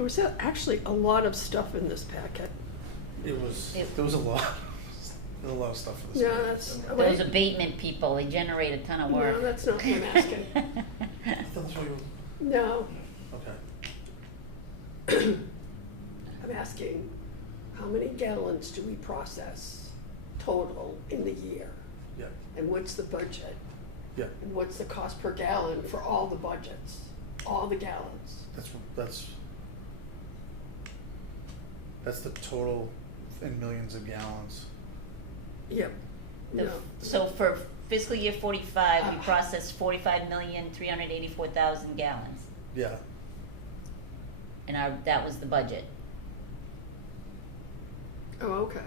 There was actually a lot of stuff in this packet. There was a lot. There's a lot of stuff in this. No, that's Those abatement people, they generate a ton of work. No, that's not what I'm asking. I thought that's what you No, okay. I'm asking, how many gallons do we process total in the year? Yeah. And what's the budget? Yeah. And what's the cost per gallon for all the budgets, all the gallons? That's the total in millions of gallons. Yep. No. So for fiscal year 45, we processed 45,384,000 gallons. Yeah. And that was the budget. Oh, okay.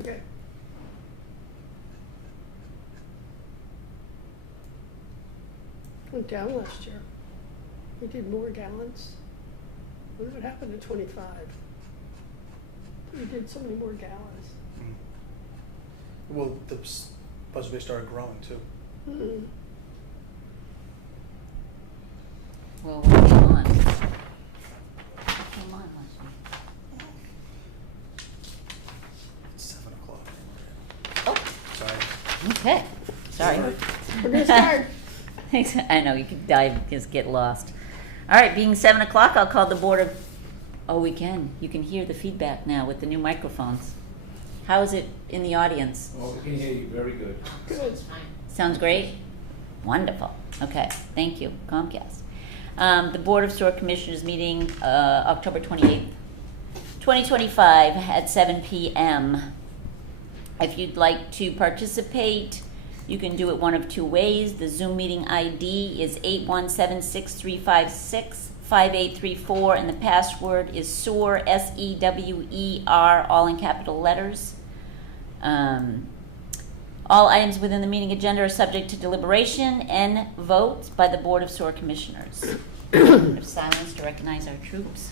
Okay. Went down last year. We did more gallons. What happened to 25? We did so many more gallons. Well, the budget base started growing too. Mm-hmm. Well, what came on? What came on last year? It's 7 o'clock. Oh, Sorry. okay. Sorry. We're gonna start. Thanks. I know, you could just get lost. All right, being 7 o'clock, I'll call the board of, we can. You can hear the feedback now with the new microphones. How is it in the audience? Oh, we can hear you very good. Good. Sounds great? Wonderful. Okay, thank you, Comcast. The Board of Sewer Commissioners meeting October 28th, 2025 at 7 p.m. If you'd like to participate, you can do it one of two ways. The Zoom meeting ID is 817-6356-5834, and the password is SEWER, SEWER, all in capital letters. All items within the meeting agenda are subject to deliberation and vote by the Board of Sewer Commissioners. Minute of silence to recognize our troops.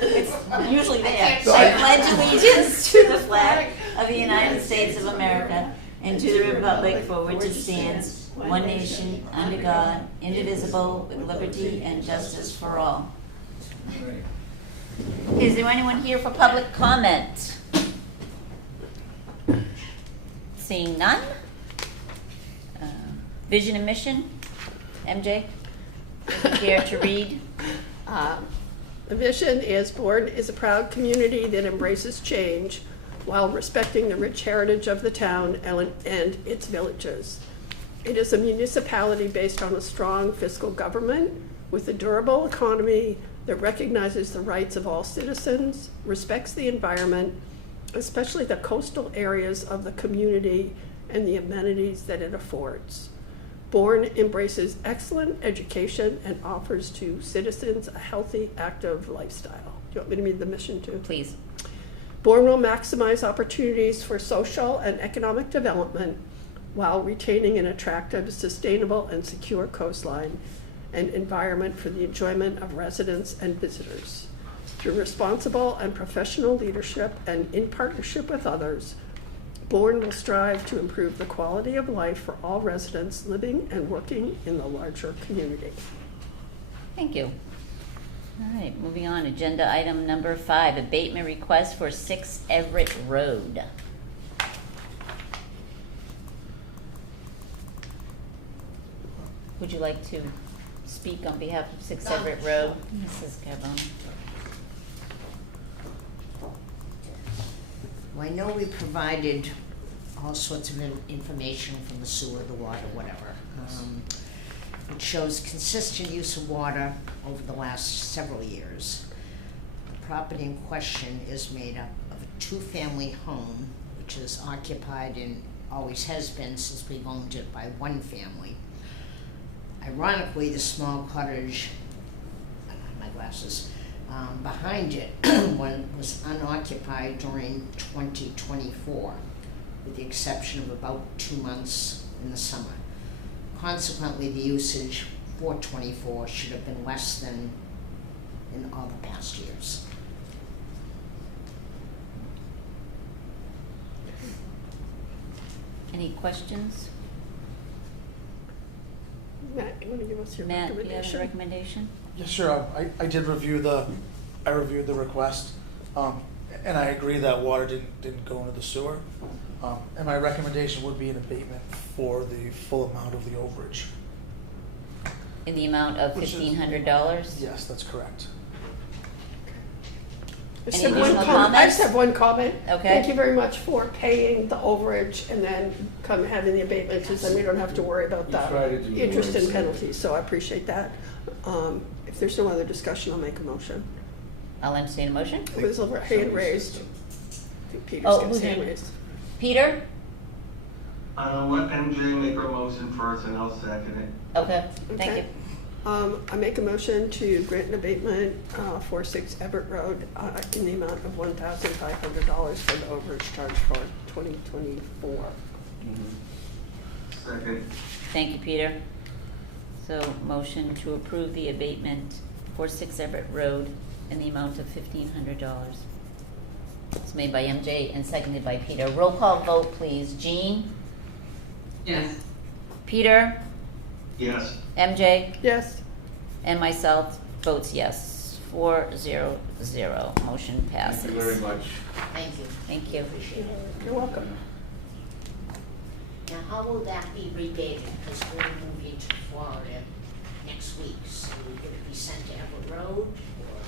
It's usually there. I pledge allegiance to the flag of the United States of America and to the republic for which it stands, one nation, under God, indivisible, with liberty and justice for all. Is there anyone here for public comment? Seeing none? Vision and mission? MJ? Care to read? The vision is Bourne is a proud community that embraces change while respecting the rich heritage of the town and its villages. It is a municipality based on a strong fiscal government with a durable economy that recognizes the rights of all citizens, respects the environment, especially the coastal areas of the community and the amenities that it affords. Bourne embraces excellent education and offers to citizens a healthy, active lifestyle. Do you want me to read the mission too? Please. Bourne will maximize opportunities for social and economic development while retaining an attractive, sustainable, and secure coastline and environment for the enjoyment of residents and visitors. Through responsible and professional leadership and in partnership with others, Bourne will strive to improve the quality of life for all residents living and working in the larger community. Thank you. All right, moving on. Agenda item number 5, abatement request for 6 Everett Road. Would you like to speak on behalf of 6 Everett Road, Mrs. Carbone? Well, I know we provided all sorts of information from the sewer, the water, whatever. It shows consistent use of water over the last several years. The property in question is made up of a 2-family home, which is occupied and always has been since we've owned it by one family. Ironically, the small cottage, I don't have my glasses, behind it was unoccupied during 2024, with the exception of about 2 months in the summer. Consequently, the usage 24 should have been less than in all the past years. Any questions? Matt, you want to give us your Matt, do you have a recommendation? recommendation? Yeah, sure. I did review I reviewed the request, and I agree that water didn't go into the sewer. And my recommendation would be an abatement for the full amount of the overage. In the amount of Which is- $1,500? Yes, that's correct. I just Any have one additional comment. I just comments? have one comment. Okay. Thank you very much for paying the overage and then having the abatement, because then we don't have to worry about We try to do the the interest right and thing. penalties, so I appreciate that. If there's no other discussion, I'll make a motion. I'll entertain a motion. There's a hand raised. I think Peter's Oh, got his who's hand in? raised. Peter? Let MJ make her motion first and I'll second it. Okay, thank Okay. you. I make a motion to grant an abatement for 6 Everett Road in the amount of $1,500 for the overage charge for 2024. Second. Thank you, Peter. So, motion to approve the abatement for 6 Everett Road in the amount of $1,500. It's made by MJ and seconded by Peter. Roll call vote, please. Jean? Yes. Peter? Yes. MJ? Yes, And myself votes yes. 4-0-0. Motion passes. Thank you very much. Thank you. Thank you. Appreciate it. you're welcome. Now, how will that be rebated? Because we're moving to Florida next week, so will it be sent to Everett Road? Or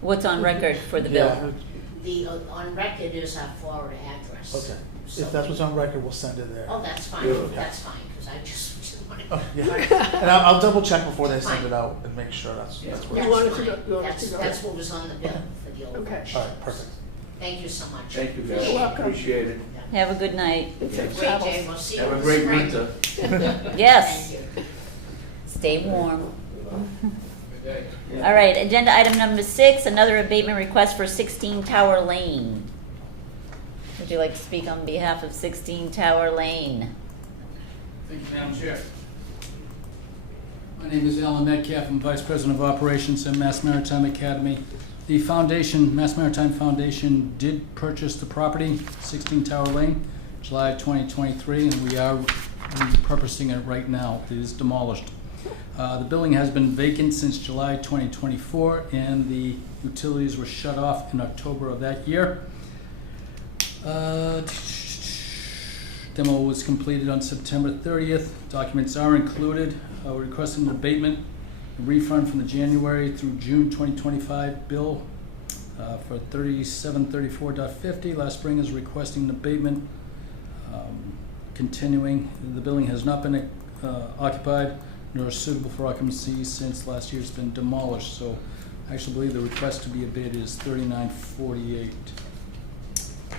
What's on record for the bill? the, on record is our Florida address. Okay. So- If that's what's on record, we'll send it there. Oh, that's fine, Yeah. that's fine, because I just wanted. Oh, yeah. And I'll double check before they send it out and make sure that's Yeah. where You it's. want it to That's go- fine. you want it to go? That's what was on the bill for the old Okay. version. All right, perfect. Thank you so much. Thank you You're guys, welcome. appreciate it. Yeah. Have a good night. Safe Great, travels. Jay, we'll see you Have in a the great spring. winter. Yes. Thank you. Stay warm. All right, agenda item number 6, another abatement request for 16 Tower Lane. Would you like to speak on behalf of 16 Tower Lane? Thank you, Madam Chair. My name is Alan Metcalf. I'm Vice President of Operations at Mass Maritime Academy. The foundation, Mass Maritime Foundation, did purchase the property, 16 Tower Lane, July of 2023, and we are repurposing it right now. It is demolished. The building has been vacant since July 2024, and the utilities were shut off in October of that year. Demo was completed on September 30th. Documents are included. We're requesting an abatement, a refund from the January through June 2025 bill for 3734.50. Last spring is requesting an abatement. Continuing, the building has not been occupied nor suitable for occupancy since last year's been demolished. So I actually believe the request to be abated is $39.48.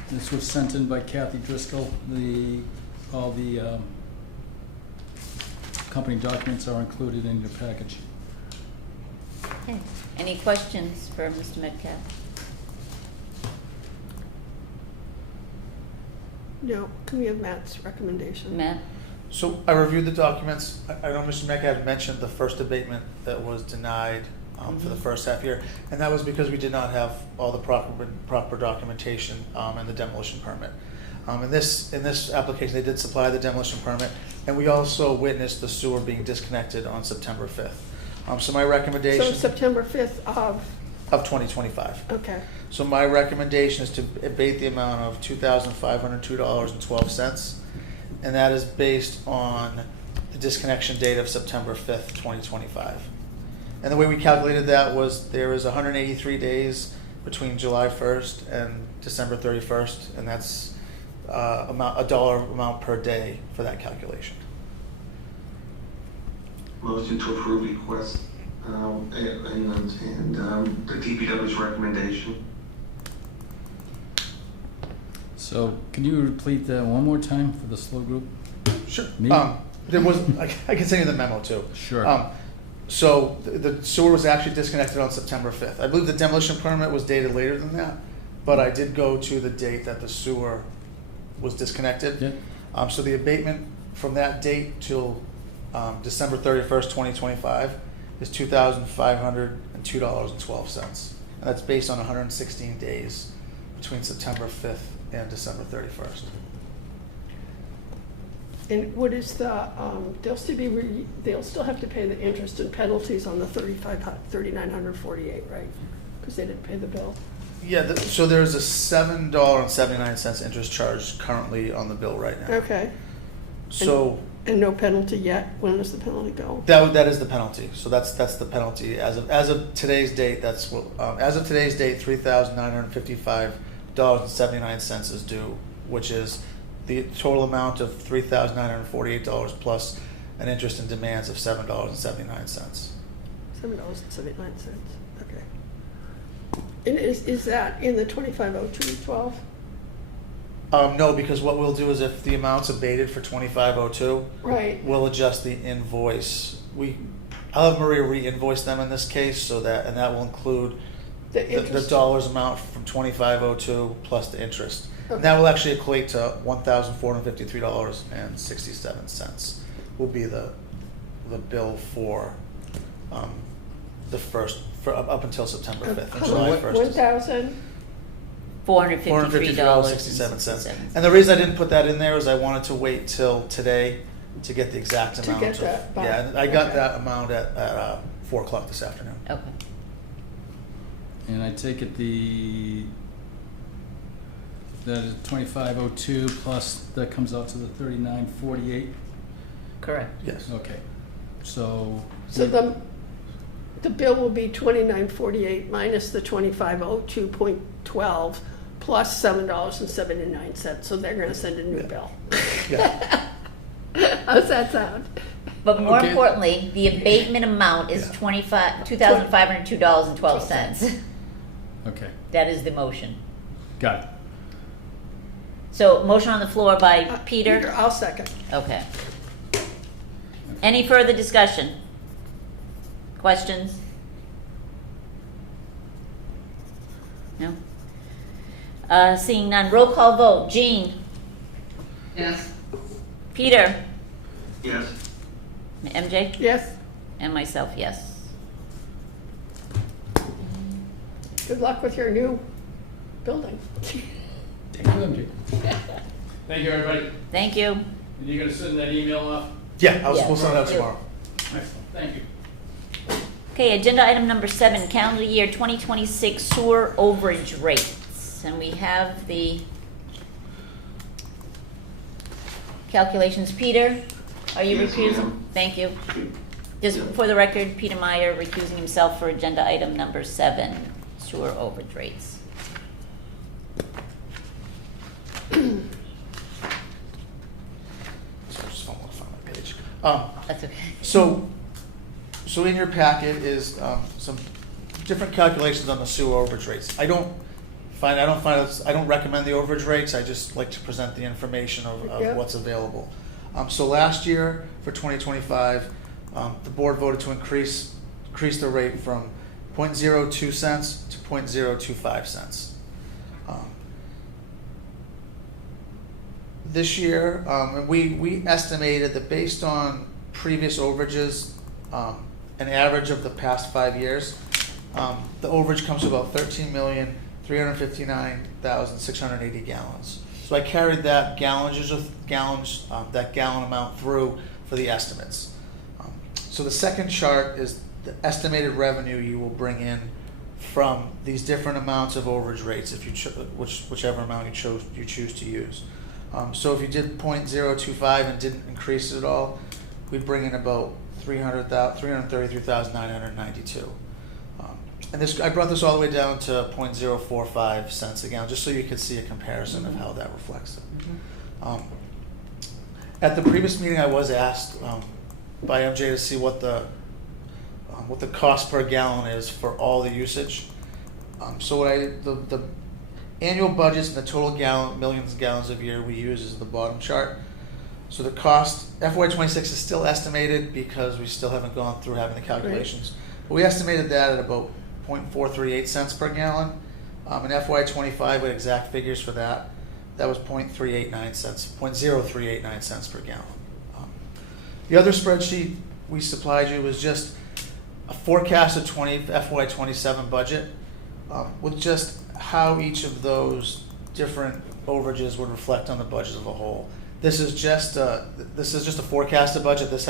This was sent in by Kathy Driscoll. All the company documents are included in your package. Okay. Any questions for Mr. Metcalf? No, can we have Matt's recommendation? Matt? So I reviewed the documents. I know Mr. Metcalf mentioned the first abatement that was denied for the first half year, and that was because we did not have all the proper documentation and the demolition permit. In this application, they did supply the demolition permit, and we also witnessed the sewer being disconnected on September 5th. So my So recommendation September 5th of, of 2025. okay, So my recommendation is to abate the amount of $2,502.12, and that is based on the disconnection date of September 5th, 2025. And the way we calculated that was there is 183 days between July 1st and December 31st, and that's a dollar amount per day for that calculation. Motion to approve request, and the DPW's recommendation. So can you repeat that one more time for the slow group? Sure. Me? There was I can send you the memo too. Sure. So the sewer was actually disconnected on September 5th. I believe the demolition permit was dated later than that, but I did go to the date that the sewer was disconnected. Yeah. So the abatement from that date till December 31st, 2025 is $2,502.12. And that's based on 116 days between September 5th and December 31st. And what is the, they'll still have to pay the interest and penalties on the $3,948, right? Because they didn't pay the bill. Yeah, so there's a $7.79 interest charge currently on the bill right now. Okay. So And no penalty yet? When does the penalty go? that is the penalty. So that's the penalty as of today's date. That's what as of today's date, $3,955.79 is due, which is the total amount of $3,948 plus an interest and demands of $7.79. $7.79, okay. And is that in the 250212? No, because what we'll do is if the amount's abated for 2502, Right, we'll adjust the invoice. I'll have Maria re-invoice them in this case, and that will include the the interest. dollars amount from 2502 plus the interest. And Okay. that will actually equate to $1,453.67 will be the bill for the first, up until September 5th. And July 1st is $453.67. And the reason I didn't put that in there is I wanted to wait till today to get the exact To amount. get that back. Yeah, and I got Okay. that amount at 4 o'clock this afternoon. Okay. And I take it that is 2502 plus that comes out to the 3948. Correct. Yes. Okay. So So the bill will be $29.48 minus the 2502.12 plus $7.79. So they're going to send a new bill. Yeah. How's that sound? But more Okay. importantly, the abatement amount is Yeah. $2,502.12. okay, That is the motion. got it. So motion on the floor by Peter. I'll second. Okay. Any further discussion? Questions? No? Seeing none, roll call vote. Jean? Yes. Peter? Yes. MJ? Yes, And myself, yes. good luck with your new building. Thank you, MJ. Thank you, everybody. Thank you. And you're gonna send that email off? Yeah, Yeah. we'll send it out tomorrow. Excellent, thank you. Okay, agenda item number 7, calendar year 2026 sewer overage rates. And we have the calculations. Peter, are you Yes, recusing? ma'am. Thank you. Just for the record, Peter Meyer recusing himself for agenda item number 7, sewer overage rates. So I just want to find my page. That's okay. So in your packet is some different calculations on the sewer overage rates. I don't recommend the overage rates. I just like to present the information of Yeah. what's available. So last year for 2025, the board voted to increase the rate from 0.02 cents to 0.025 cents. This year, we estimated that based on previous overages, an average of the past 5 years, the overage comes to about 13,359,680 gallons. So I carried that gallon amount through for the estimates. So the second chart is the estimated revenue you will bring in from these different amounts of overage rates, if you whichever amount you choose to use. So if you did 0.025 and didn't increase it at all, we'd bring in about 333,992. And I brought this all the way down to 0.045 cents a gallon, just so you could see a comparison of how that reflects it. At the previous meeting, I was asked by MJ to see what the cost per gallon is for all the usage. So the annual budgets and the total millions of gallons of year we use is the bottom chart. So the cost, FY26 is still estimated because we still haven't gone through having the calculations. But we estimated that at about 0.438 cents per gallon. In FY25, we had exact figures for that. That was 0.039 cents per gallon. The other spreadsheet we supplied you was just a forecast of FY '27 budget with just how each of those different overages would reflect on the budget as a whole. This is just a forecasted budget. Was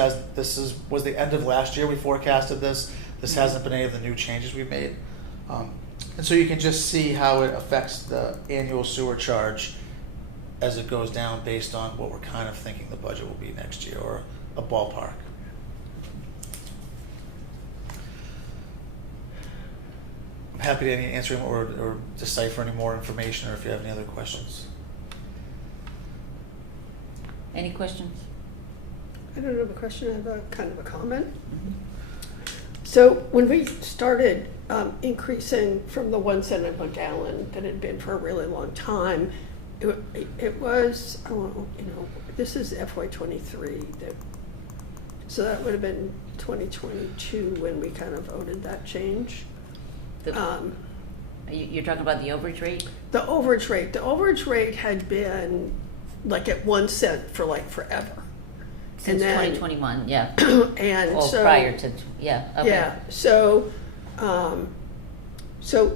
the end of last year we forecasted this. This hasn't been any of the new changes we've made. And so you can just see how it affects the annual sewer charge as it goes down based on what we're kind of thinking the budget will be next year, or a ballpark. I'm happy to answer or decipher any more information, or if you have any other questions. Any questions? I don't have a question, I have a kind of a comment. So when we started increasing from the 1 cent a gallon that had been for a really long time, it was, this is FY '23, so that would have been 2022 when we kind of voted that change. You're talking about the overage rate? The overage rate had been like at 1 cent for like forever. Since And then- 2021, yeah. And Or so. prior to, yeah, okay. Yeah, so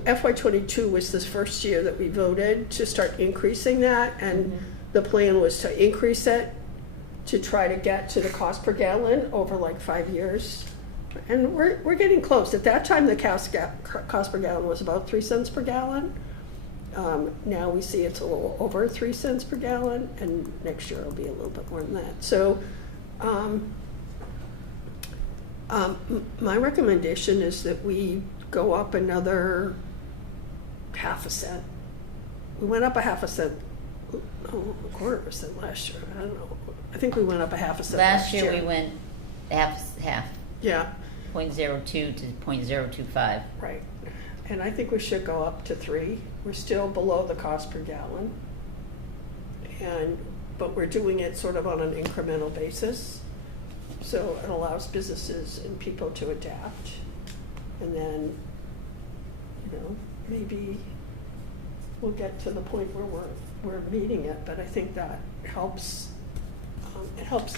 FY '22 was this first year that we voted to start increasing that, and the plan was to increase it to try to get to the cost per gallon over like 5 years. And we're getting close. At that time, the cost per gallon was about 3 cents per gallon. Now we see it's a little over 3 cents per gallon, and next year it'll be a little bit more than that. So my recommendation is that we go up another ½ cent. We went up a ½ cent, a quarter of a cent last year. I don't know. I think we went up a ½ cent Last year we went half, Yeah, 0.02 to 0.025. right. And I think we should go up to 3. We're still below the cost per gallon. But we're doing it sort of on an incremental basis. So it allows businesses and people to adapt. And then, maybe we'll get to the point where we're meeting it, but I think that helps, it helps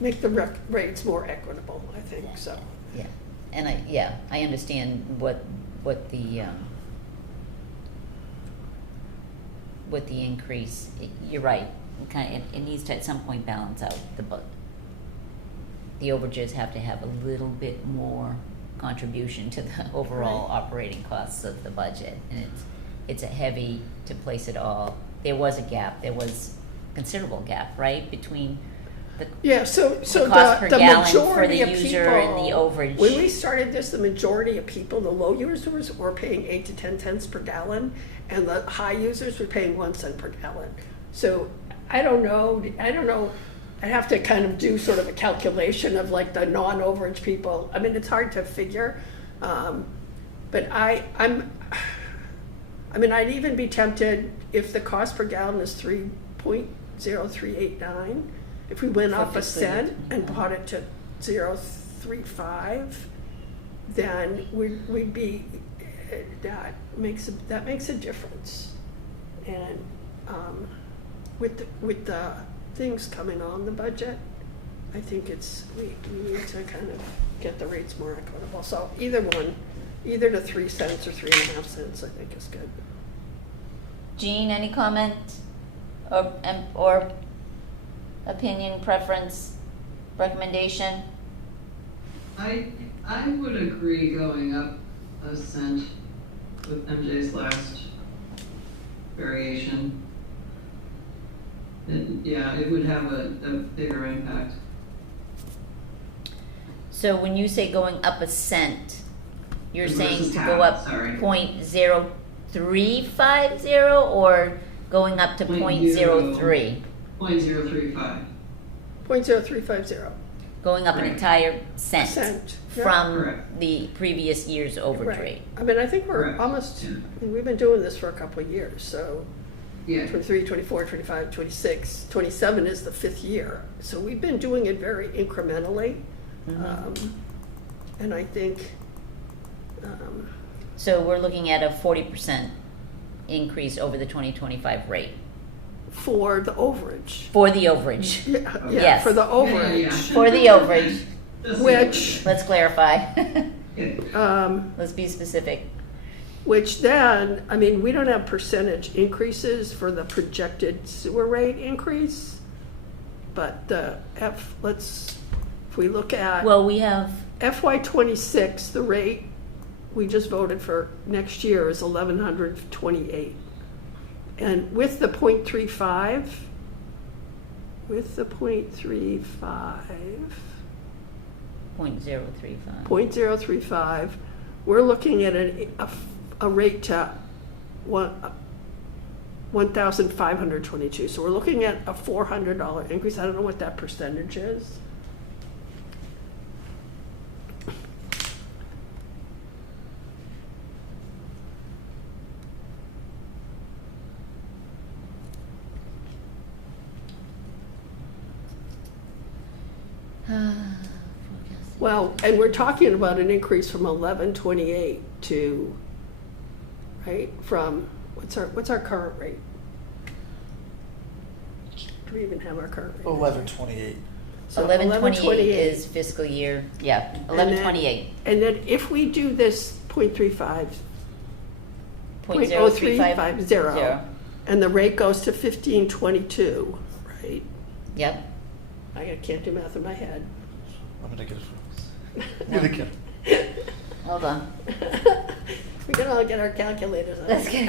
make the rates more equitable, I think, so. Yeah, and I understand what the increase, you're right, it needs to at some point balance out the overages have to have a little bit more contribution to the overall operating costs of the budget, and it's a heavy to place it all. There was a gap, there was considerable gap, right, between the So cost per the gallon for majority the of user people, and the overage. when we started this, the majority of people, the low users were paying 8 to 10 cents per gallon, and the high users were paying 1 cent per gallon. So I don't know, I'd have to kind of do sort of a calculation of like the non-overage people. I mean, it's hard to figure, but I'd even be tempted if the cost per gallon is 3.0389. If we went up a cent and brought it to 0.35, then we'd be, that makes a difference. And with the things coming on the budget, I think we need to kind of get the rates more equitable. So either to 3 cents or 3.5 cents, I think is good. Jean, any comment or opinion, preference, recommendation? I would agree going up a cent with MJ's last variation. And yeah, it would have a bigger impact. So when you say going up a cent, you're Versus saying to half, go up sorry. 0.0350 or going up to 0.03? 0.035. 0.0350. Going up an Right. entire cent, Cent, yeah. from Correct. the previous year's overage Right. rate. I mean, I think we're Correct. almost, Yeah. we've been doing this for a couple of years, so Yeah. 23, 24, 25, 26, 27 is the 5th year. So we've been doing it very incrementally. And I think, So we're looking at a 40% increase over the 2025 rate. for the overage. For the overage. Yeah, Yes. for the Yeah, overage, For the overage. which, Let's clarify. um, Let's be specific. which then, I mean, we don't have percentage increases for the projected sewer rate increase, but the if we look at Well, we have, FY '26, the rate we just voted for next year is 1,128. And with the 0.35, with the 0.35, 0.035. 0.035, we're looking at a rate to 1,522. So we're looking at a $400 increase. I don't know what that percentage is. Well, and we're talking about an increase from 1128 to, right, from, what's our current rate? Do we even have our current rate? 1128. So 1128 is fiscal year, yeah, 1128. And then if we do this 0.35, 0.0350. 0.0350, and the rate goes to 1522, right? Yep. I can't do math in my head. I'm gonna get it. I'm gonna get it. Hold on. We can all get our calculators on. Let's get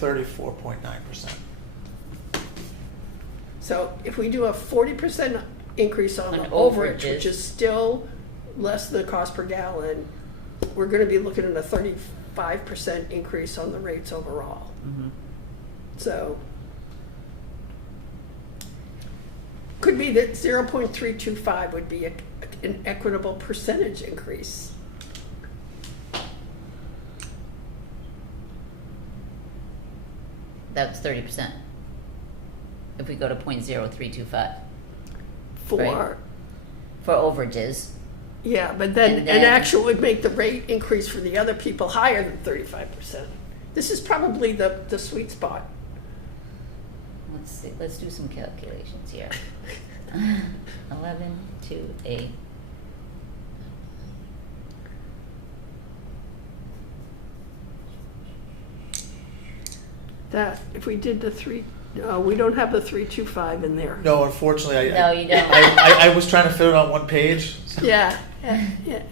34.9%. So if we do a 40% increase on the On overage, overages. which is still less than the cost per gallon, we're gonna be looking at a 35% increase on the rates overall. Mhm. So could be that 0.325 would be an equitable percentage increase. That's 30%. If we go to 0.0325 For, Right. for overages. yeah, but then And an then- actual would make the rate increase for the other people higher than 35%. This is probably the sweet spot. Let's see, let's do some calculations here. 11 to 8. That, if we did the we don't have the 325 in there. No, unfortunately, No, you don't. I was trying to fit it on one page. So Yeah, yeah.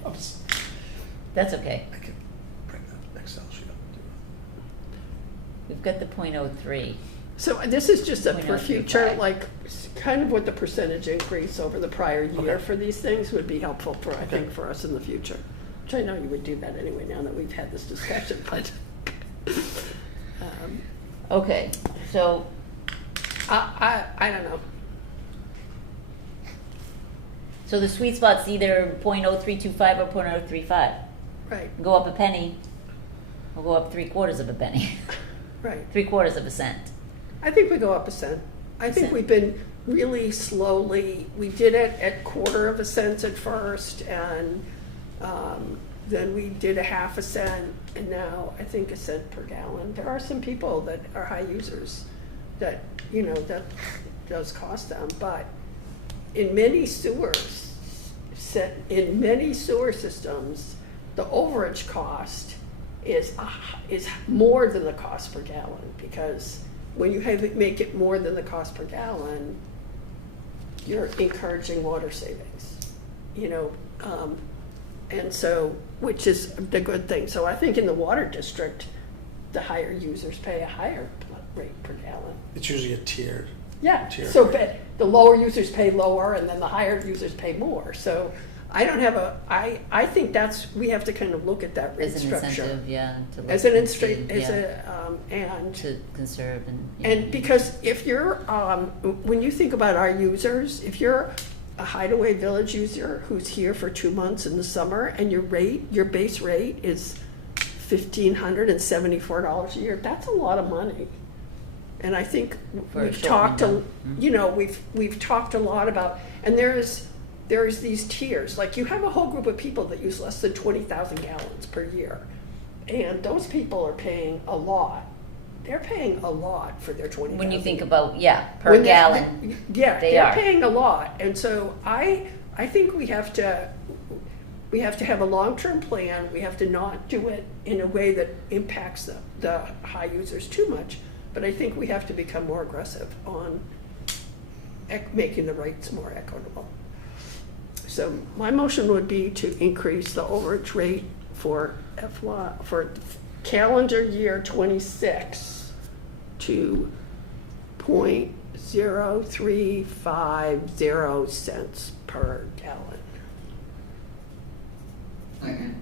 That's okay. I can bring the Excel sheet up. We've got the 0.03. So this is just a for 0.035. future, like, kind of what the percentage increase over the prior year Okay. for these things would be helpful for, I Okay. think, for us in the future. Which I know you would do that anyway, now that we've had this discussion, but. Okay, so I don't know. so the sweet spot's either 0.0325 or 0.035. Right, Go up a penny, or go up 3/4 of a penny, right. 3/4 of a cent. I think we go up a cent. I think Cent. we've been really slowly, we did it at 1/4 cent at first, and then we did a 1/2 cent, and now I think 1 cent per gallon. There are some people that are high users that, you know, that does cost them, but in many sewers, in many sewer systems, the overage cost is more than the cost per gallon, because when you make it more than the cost per gallon, you're encouraging water savings, you know, and so, which is the good thing. So I think in the water district, the higher users pay a higher rate per gallon. It's usually a tiered. Yeah, Tiered so rate. but the lower users pay lower, and then the higher users pay more. So I don't have I think we have to kind of look at that rate As an structure. incentive, yeah. To As look an and see, incentive, yeah, and to conserve and. Yeah, and yeah. because if you're, when you think about our users, if you're a Hideaway Village user who's here for 2 months in the summer, and your base rate is $1,574 a year, that's a lot of money. And I think For a we've short talked, window. you know, we've talked a lot about, and there's these tiers. Like, you have a whole group of people that use less than 20,000 gallons per year, and those people are paying a lot they're paying a lot for their 20,000. When you think about, yeah, per When they- gallon, Yeah, they they're are. paying a lot, and so I think we have to have a long-term plan. We have to not do it in a way that impacts the high users too much, but I think we have to become more aggressive on making the rates more equitable. So my motion would be to increase the overage rate for calendar year 26 to 0.0350 cents per gallon. Second.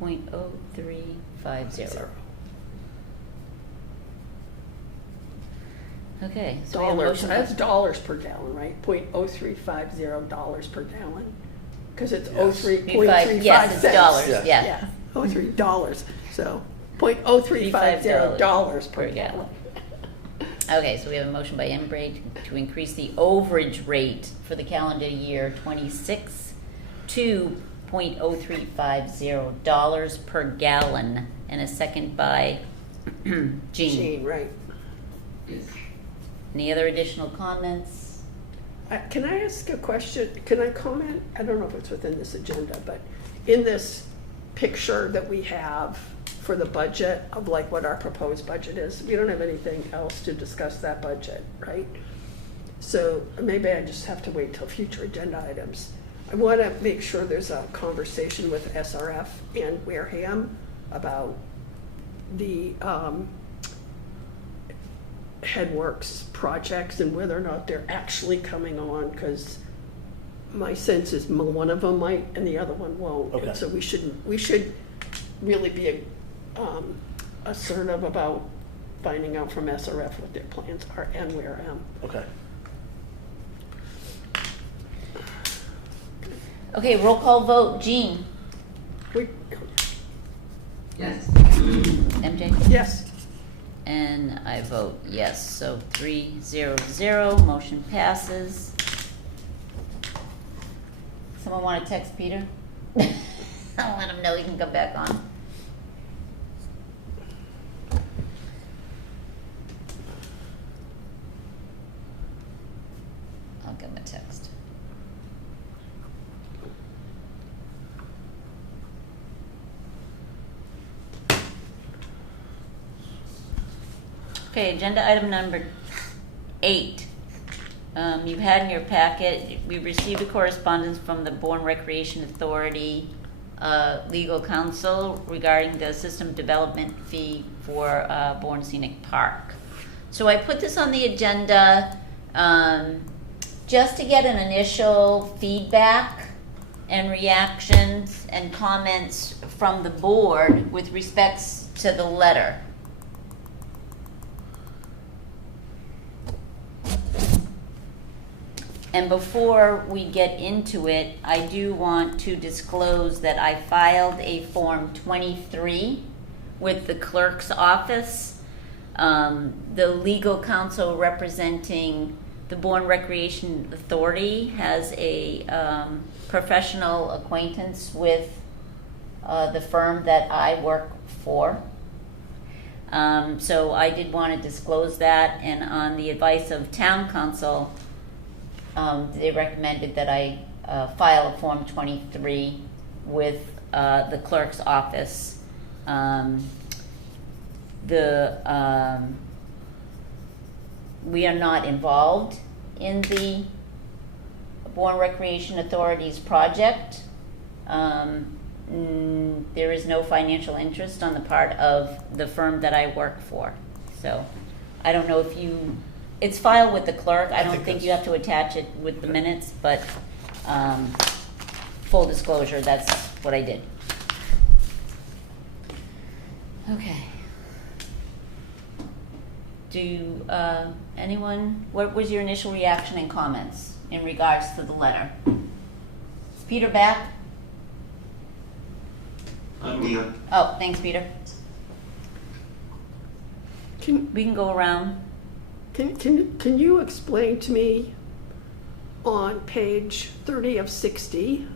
.0350. Okay. So we have a Dollars, motion that's by- dollars per gallon, right? $0.0350 per gallon, because it's Yes. 0.35 Yes, it's cents. dollars, Yes. yeah. Yeah, $0.03, so $0.0350 per per gallon. Okay, so we have a motion by Embray to increase the overage rate for the calendar year 26 to $0.0350 per gallon, and a second by Jean. Jean, right. Yes. Any other additional comments? Can I ask a question? Can I comment? I don't know if it's within this agenda, but in this picture that we have for the budget of like what our proposed budget is, we don't have anything else to discuss that budget, right? So maybe I just have to wait till future agenda items. I want to make sure there's a conversation with SRF and Wareham about the Headworks projects and whether or not they're actually coming on, because my sense is one of them might and the other one won't. Okay. And so we should really be assertive about finding out from SRF what their plans are and Wareham. Okay. Okay, roll call vote. Jean? Yes. MJ? Yes. And I vote yes, so 3-0-0, motion passes. Someone want to text Peter? I'll let him know he can come back on. I'll give him a text. Okay, agenda item number 8. You've had in your packet, we received a correspondence from the Bourne Recreation Authority legal counsel regarding the system development fee for Bourne Scenic Park. So I put this on the agenda just to get an initial feedback and reactions and comments from the board with respects to the letter. And before we get into it, I do want to disclose that I filed a Form 23 with the clerk's office. The legal counsel representing the Bourne Recreation Authority has a professional acquaintance with the firm that I work for. So I did want to disclose that, and on the advice of town council, they recommended that I file a Form 23 with the clerk's office. We are not involved in the Bourne Recreation Authority's project. There is no financial interest on the part of the firm that I work for. So I don't know if you, it's filed with the clerk. I don't think you have to attach it with the minutes, but full disclosure, that's what I did. Okay. Do anyone, what was your initial reaction and comments in regards to the letter? Is Peter back? I'm here. Oh, thanks, Peter. Can We can go around. Can you explain to me on page 30 of 60,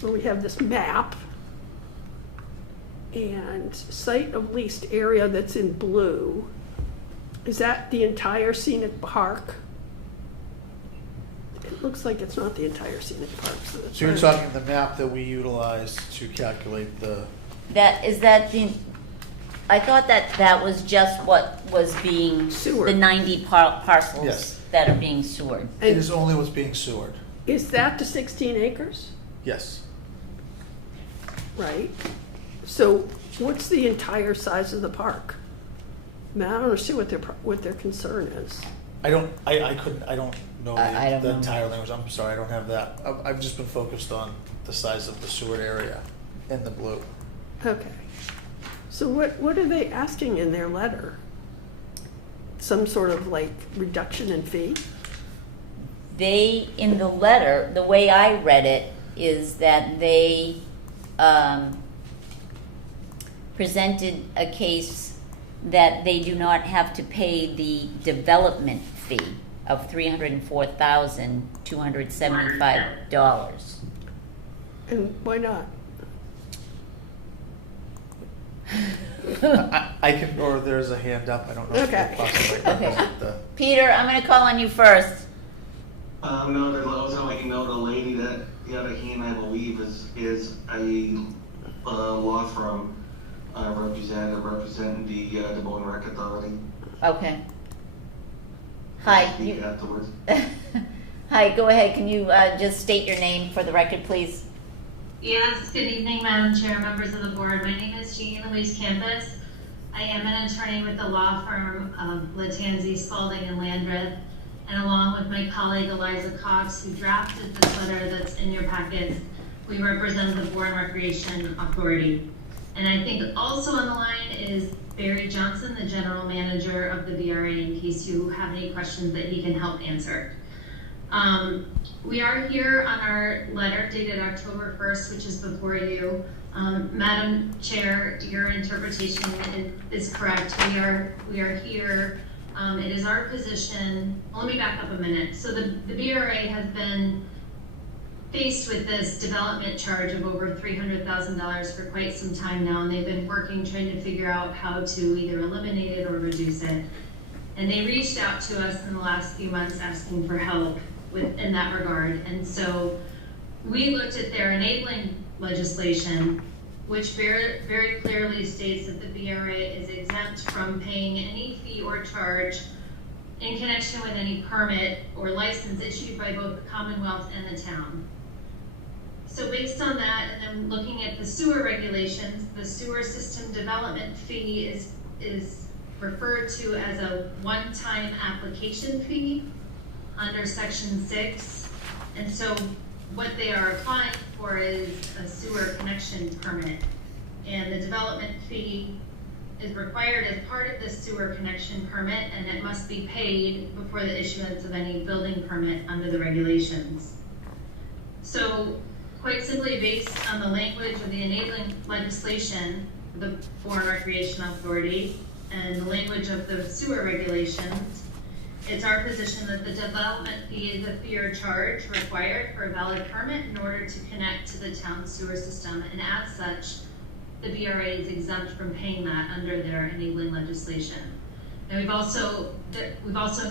where we have this map and site of leased area that's in blue. Is that the entire scenic park? It looks like it's not the entire scenic park. So you're talking the map that we utilize to calculate the, I thought that was just what was being, Sewered. the 90 parcels Yes. that are being sewered. it is only what's being sewered. Is that the 16 acres? Yes. Right. So what's the entire size of the park? I mean, I don't understand what their concern is. I don't know I don't the know. entire language. I'm sorry, I don't have that. I've just been focused on the size of the sewered area in the blue. Okay. So what are they asking in their letter? Some sort of like reduction in fee? They, in the letter, the way I read it, is that they presented a case that they do not have to pay the development fee of $304,275. And why not? I can, or there's a hand up. I don't know Okay. if possibly. Okay. Peter, I'm gonna call on you first. No, there's also like, the lady that the other hand, I believe, is a law firm representing the Bourne Rec Authority. Okay. Hi. Speak afterwards. Hi, go ahead. Can you just state your name for the record, please? Yes, good evening, Madam Chair, members of the board. My name is Jean Louise Campus. I am an attorney with the law firm of Latanzi, Spalding, and Landreth, and along with my colleague Eliza Cox, who drafted this letter that's in your packet, we represent the Bourne Recreation Authority. And I think also on the line is Barry Johnson, the general manager of the BRA, in case you have any questions that he can help answer. We are here on our letter dated October 1st, which is before you. Madam Chair, your interpretation is correct. We are here. It is our position. Let me back up a minute. So the BRA has been faced with this development charge of over $300,000 for quite some time now, and they've been working, trying to figure out how to either eliminate it or reduce it. And they reached out to us in the last few months asking for help in that regard. And so we looked at their enabling legislation, which very, very clearly states that the BRA is exempt from paying any fee or charge in connection with any permit or license issued by both the Commonwealth and the town. So based on that, and then looking at the sewer regulations, the sewer system development fee is referred to as a one-time application fee under section 6. And so what they are applying for is a sewer connection permit. And the development fee is required as part of the sewer connection permit, and it must be paid before the issuance of any building permit under the regulations. So quite simply, based on the language of the enabling legislation, the Bourne Recreation Authority, and the language of the sewer regulations, it's our position that the development fee is a fee or charge required for a valid permit in order to connect to the town's sewer system, and as such, the BRA is exempt from paying that under their enabling legislation. And we've also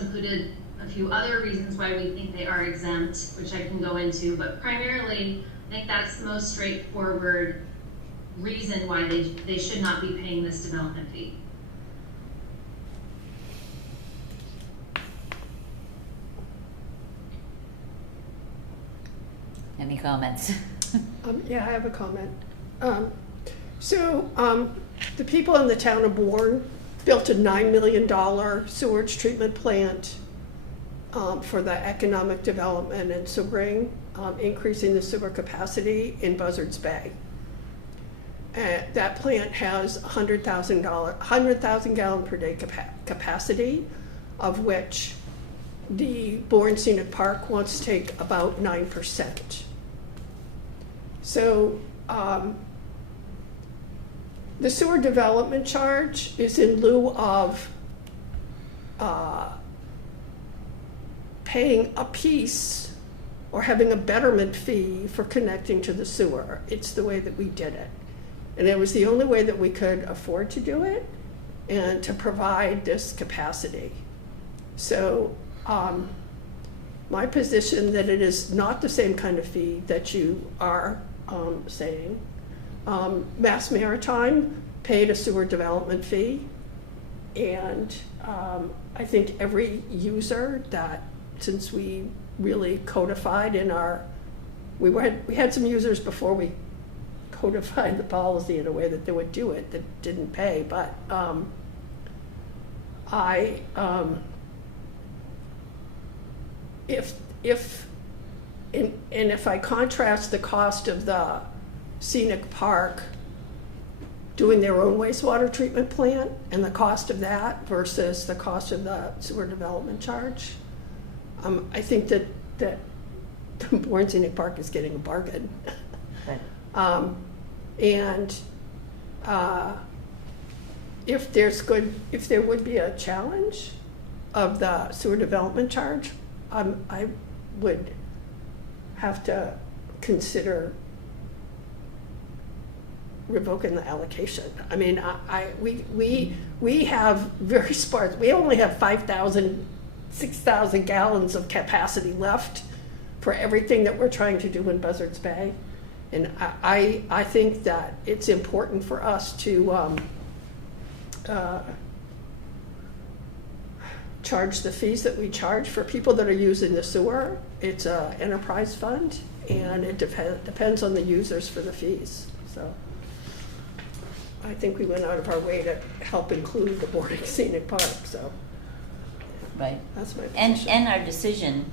included a few other reasons why we think they are exempt, which I can go into, but primarily, I think that's the most straightforward reason why they should not be paying this development fee. Any comments? Yeah, I have a comment. The people in the town of Bourne built a $9 million sewage treatment plant for the economic development in Sebring, increasing the sewer capacity in Buzzards Bay. That plant has 100,000 gallon per day capacity, of which the Bourne Scenic Park wants to take about 9%. So the sewer development charge is in lieu of paying a piece or having a betterment fee for connecting to the sewer. It's the way that we did it. And it was the only way that we could afford to do it and to provide this capacity. So my position that it is not the same kind of fee that you are saying. Mass Maritime paid a sewer development fee, and I think every user that, since we really codified in our, we had some users before we codified the policy in a way that they would do it that didn't pay, but if I contrast the cost of the scenic park doing their own wastewater treatment plant and the cost of that versus the cost of the sewer development charge, I think that Bourne Scenic Park is getting a bargain. Right. And if there would be a challenge of the sewer development charge, I would have to consider revoking the allocation. I mean, we have very sparse. We only have 5,000, 6,000 gallons of capacity left for everything that we're trying to do in Buzzards Bay, and I think that it's important for us to charge the fees that we charge for people that are using the sewer. It's an enterprise fund, and it depends on the users for the fees. So I think we went out of our way to help include the Bourne Scenic Park, so Right. that's my And, position. and our decision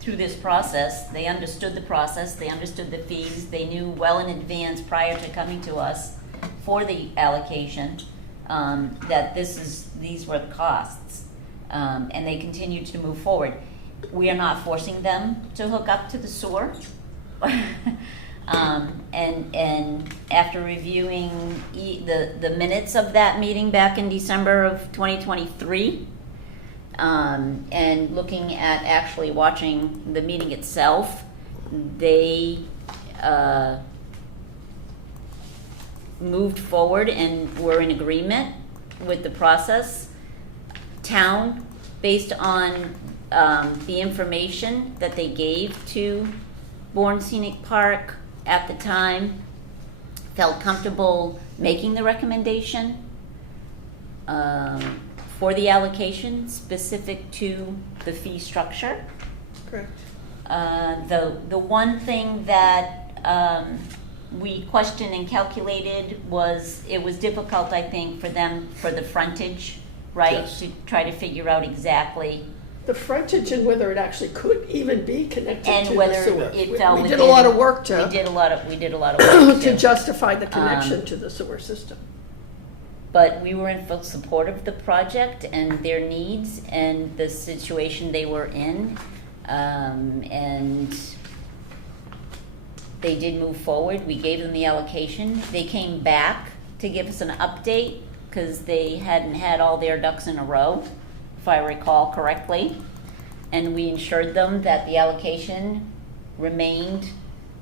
through this process, they understood the process, they understood the fees, they knew well in advance prior to coming to us for the allocation, that these were the costs. And they continued to move forward. We are not forcing them to hook up to the sewer. And after reviewing the minutes of that meeting back in December of 2023, and looking at actually watching the meeting itself, they moved forward and were in agreement with the process. Town, based on the information that they gave to Bourne Scenic Park at the time, felt comfortable making the recommendation for the allocation specific to the fee structure. Correct. The one thing that we questioned and calculated was, it was difficult, I think, for them, for the frontage, right? Yes. To try to figure out exactly, The frontage and whether it actually could even be connected to and the whether sewer. it We- fell we within. did a lot of work We to did a lot of work to too. justify the connection to the sewer system. But we were in full support of the project and their needs and the situation they were in. And they did move forward. We gave them the allocation. They came back to give us an update because they hadn't had all their ducks in a row, if I recall correctly. And we ensured them that the allocation remained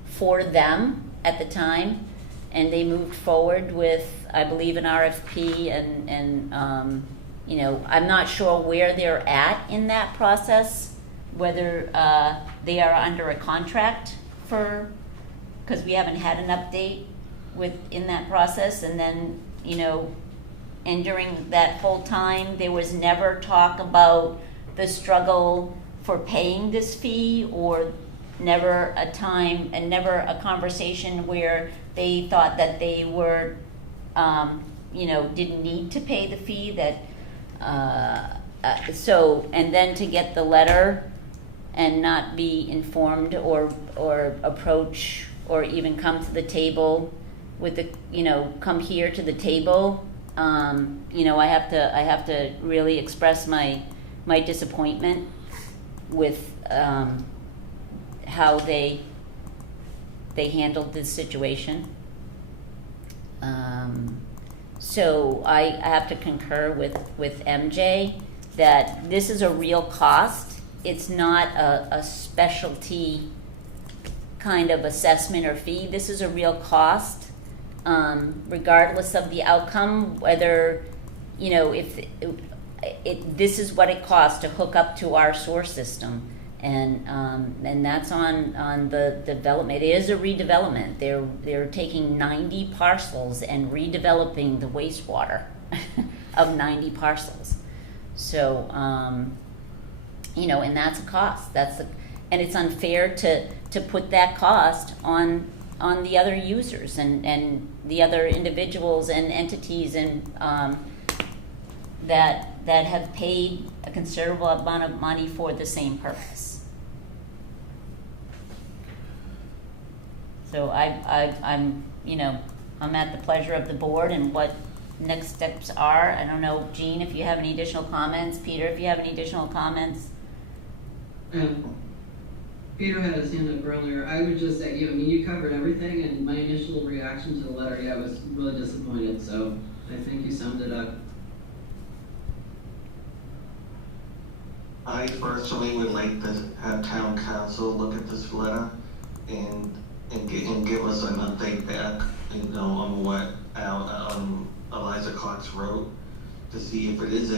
for them at the time. And they moved forward with, I believe, an RFP and you know, I'm not sure where they're at in that process, whether they are under a contract for, because we haven't had an update in that process. And then, you know, and during that whole time, there was never talk about the struggle for paying this fee, or never a time and never a conversation where they thought that they were, you know, didn't need to pay the fee. That so, and then to get the letter and not be informed or approach or even come to the table with the, you know, come here to the table. You know, I have to really express my disappointment with how they handled this situation. So I have to concur with MJ that this is a real cost. It's not a specialty kind of assessment or fee. This is a real cost, regardless of the outcome, whether, you know, if this is what it costs to hook up to our source system. And that's on the development. It is a redevelopment. They're taking 90 parcels and redeveloping the wastewater of 90 parcels. So, you know, and that's a cost. And it's unfair to put that cost on the other users and the other individuals and entities and that have paid a considerable amount of money for the same purpose. So I'm, you know, I'm at the pleasure of the board and what next steps are. I don't know, Jean, if you have any additional comments. Peter, if you have any additional comments. Peter had his hand up earlier. I would just say, I mean, you covered everything, and my initial reaction to the letter, was really disappointed, so I think you summed it up. I personally would like to have town council look at this letter and give us an update back, you know, on what Eliza Cox wrote, to see if it is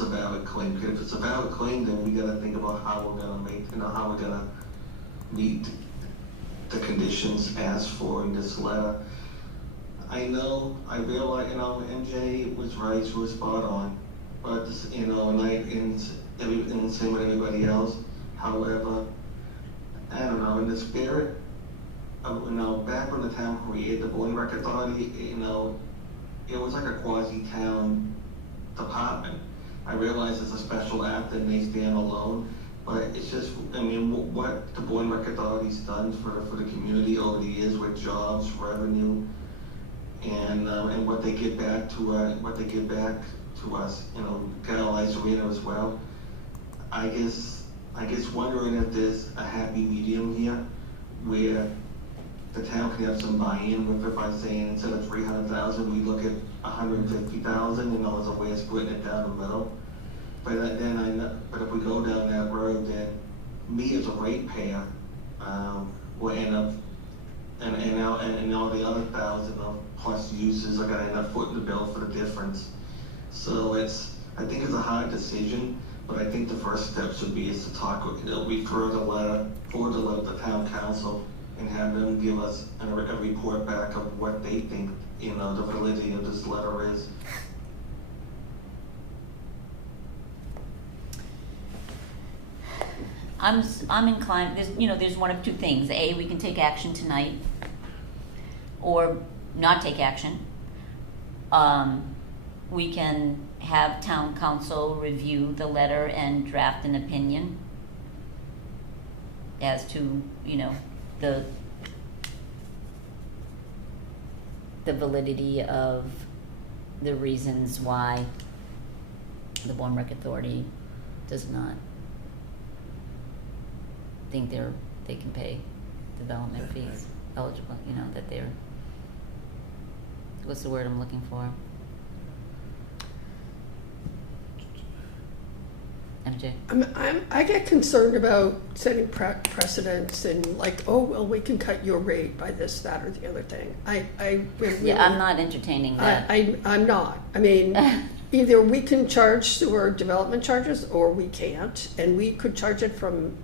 a valid claim. Because if it's a valid claim, then we gotta think about how we're gonna meet the conditions asked for in this letter. I realize, MJ was right, she was spot on, but and the same with everybody else. However, I don't know, in the spirit of, back when the town created the Bourne Rec Authority, it was like a quasi-town department. I realize it's a special act and they stand alone, but it's just, what the Bourne Rec Authority's done for the community over the years with jobs, revenue, and what they give back to us, Galli's Arena as well. I guess wondering if there's a happy medium here where the town can have some buy-in with it by saying instead of 300,000, we look at 150,000, as a way of splitting it down the middle. But if we go down that road, then me as a ratepayer will end up, and all the other 1,000 plus uses are going to end up footing the bill for the difference. So I think it's a hard decision, but I think the first step should be to talk with, refer the letter to the town council and have them give us a report back of what they think, the validity of this letter is. I'm inclined, there's one of two things. A, we can take action tonight, or not take action. We can have town council review the letter and draft an opinion as to, the validity of the reasons why the Bourne Rec Authority does not think they can pay development fees eligible, that they're, what's the word I'm looking for? MJ? I get concerned about setting precedents and we can cut your rate by this, that, or the other thing. Yeah, I'm not entertaining that. I'm not. Either we can charge sewer development charges or we can't, and we could charge it from,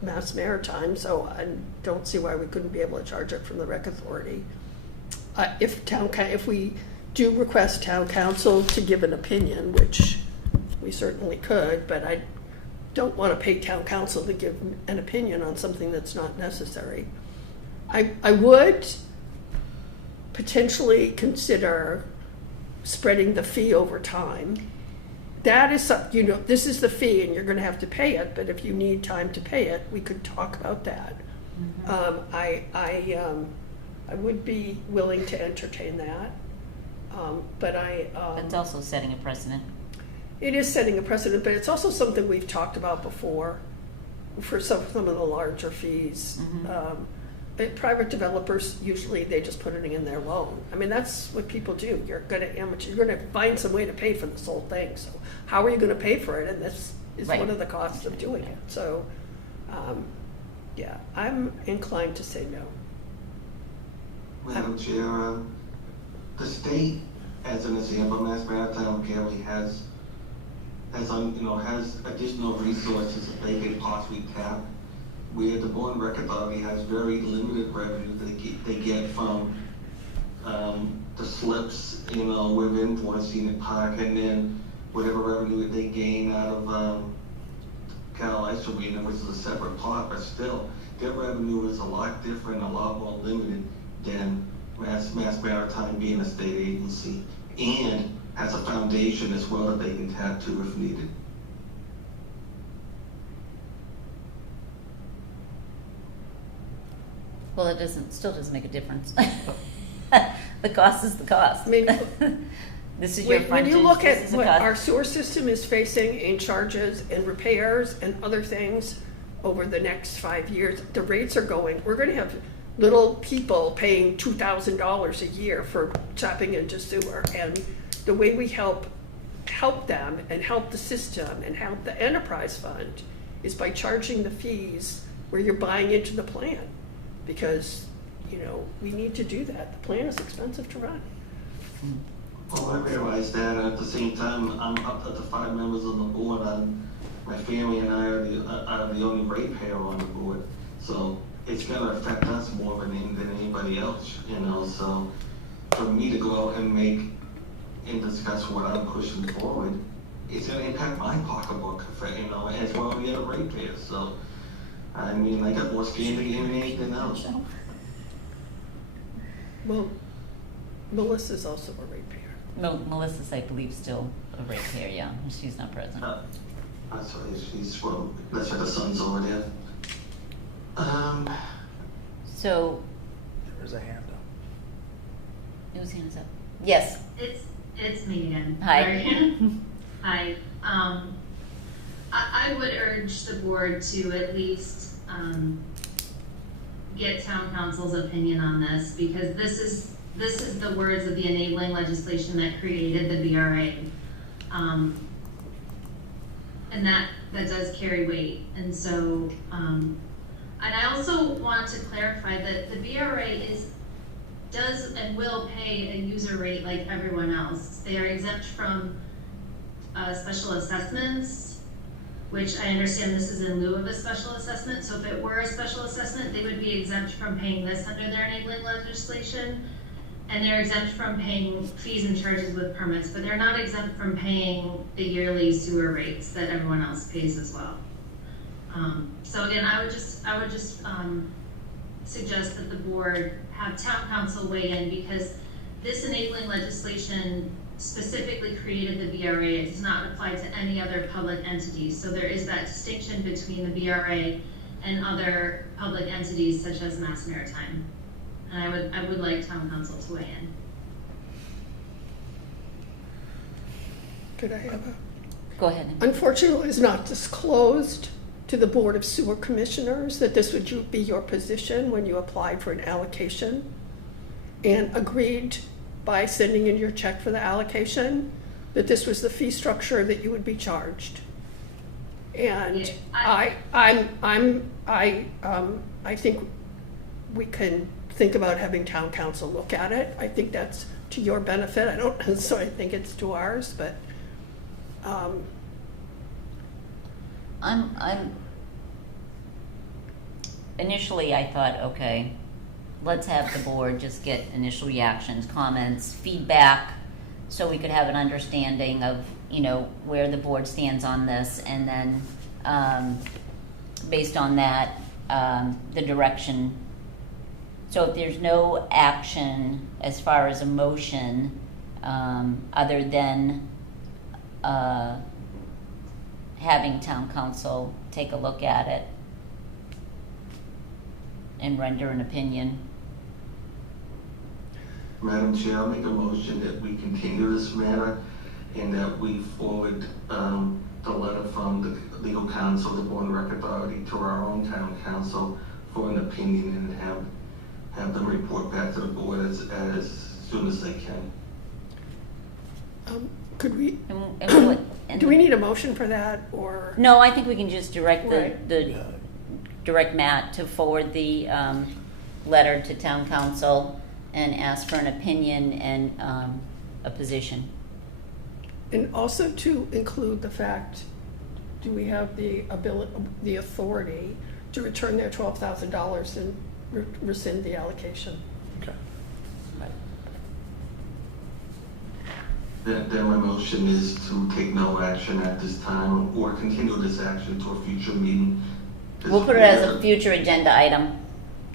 Mass Maritime, so I don't see why we couldn't be able to charge it from the Rec Authority. If we do request town council to give an opinion, which we certainly could, but I don't want to pay town council to give an opinion on something that's not necessary. I would potentially consider spreading the fee over time. That is, this is the fee and you're going to have to pay it, but if you need time to pay it, we could talk about that. Mm-hmm. I would be willing to entertain that, but It's also setting a precedent. It is setting a precedent, but it's also something we've talked about before for some of the larger fees. Mm-hmm. Private developers, usually they just put it in their loan. That's what people do. You're going to find some way to pay for this whole thing. So how are you going to pay for it? And this is Right. one of the costs of doing it. So Yeah, I'm inclined to say no. Madam Chair, the state, as an example, Mass Maritime County has additional resources that they can possibly tap, where the Bourne Record Authority has very limited revenue they get from the slips, with invoicing the park, and then whatever revenue that they gain out of Cal Ice Arena, which is a separate pot, but still, their revenue is a lot different, a lot more limited than Mass Maritime being a state agency, and has a foundation as well that they can tap to if needed. Well, it still doesn't make a difference. The cost is the cost. I mean, This is your when frontage, you look this at is the what cost. our sewer system is facing in charges and repairs and other things over the next 5 years, the rates are going, we're gonna have little people paying $2,000 a year for tapping into sewer. And the way we help them and help the system and help the enterprise fund is by charging the fees where you're buying into the plan. Because, we need to do that. The plan is expensive to run. Well, I realize that, and at the same time, I'm up to the 5 members on the board, my family and I are the only ratepayer on the board, so it's gonna affect us more than anybody else, so for me to go out and discuss what I'm pushing forward, it's gonna impact my pocketbook, as well as the other ratepayers, so, I got more skin in the game than anything else. Well, Melissa's also a ratepayer. Melissa's, I believe, still a ratepayer, yeah, she's not present. That's why that's why the sun's over there. So, There's a hand up. whose hand is up? Yes. It's me again. Hi. Sorry. Hi. I would urge the board to at least get town council's opinion on this, because this is the words of the enabling legislation that created the BRA. And that does carry weight. And so, and I also want to clarify that the BRA does and will pay a user rate like everyone else. They are exempt from special assessments, which I understand this is in lieu of a special assessment. So if it were a special assessment, they would be exempt from paying this under their enabling legislation. And they're exempt from paying fees and charges with permits, but they're not exempt from paying the yearly sewer rates that everyone else pays as well. So again, I would just suggest that the board have town council weigh in, because this enabling legislation specifically created the BRA. It does not apply to any other public entities. So there is that distinction between the BRA and other public entities such as Mass Maritime. And I would like town council to weigh in. Could I have a? Go ahead. Unfortunately, it's not disclosed to the Board of Sewer Commissioners that this would be your position when you applied for an allocation and agreed by sending in your check for the allocation, that this was the fee structure that you would be charged. And Yeah, I think we can think about having town council look at it. I think that's to your benefit. I don't necessarily think it's to ours, but Initially, I thought, okay, let's have the board just get initial reactions, comments, feedback, so we could have an understanding of, where the board stands on this, and then, based on that, the direction. So if there's no action as far as a motion, other than, having town council take a look at it and render an opinion. Madam Chair, I'll make a motion that we continue this matter and that we forward the letter from the legal counsel, the Bourne Record Authority, to our own town council for an opinion, and have them report back to the board as soon as they can. could we, And do we need a motion for that, or? No, I think we can just direct Right. the direct Matt to forward the letter to town council and ask for an opinion and a position. And also to include the fact, do we have the authority to return their $12,000 and rescind the allocation? Okay. Then my motion is to take no action at this time or continue this action to a future meeting. We'll put it as a future agenda item.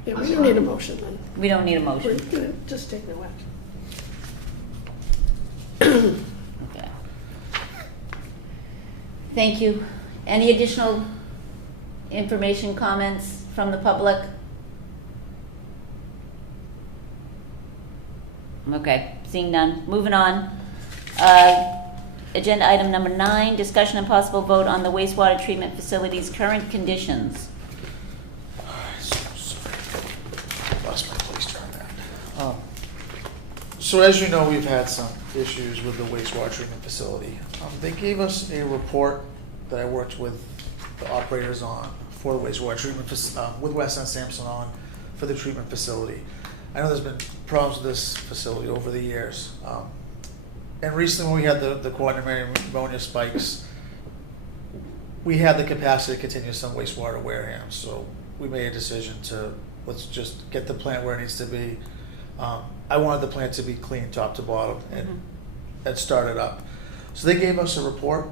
Yeah, we don't need a motion then. We don't need a We're motion. gonna just take no action. Okay. Thank you. Any additional information, comments from the public? Okay, seeing none. Moving on. Agenda item number 9, discussion and possible vote on the wastewater treatment facility's current conditions. Lost my place to turn that. So as you know, we've had some issues with the wastewater treatment facility. They gave us a report that I worked with the operators on for the wastewater treatment with West and Sampson on for the treatment facility. I know there's been problems with this facility over the years. And recently when we had the quaternary pneumonia spikes, we had the capacity to continue some wastewater Wareham. So we made a decision to, let's just get the plant where it needs to be. I wanted the plant to be clean top to bottom and start it up. So they gave us a report.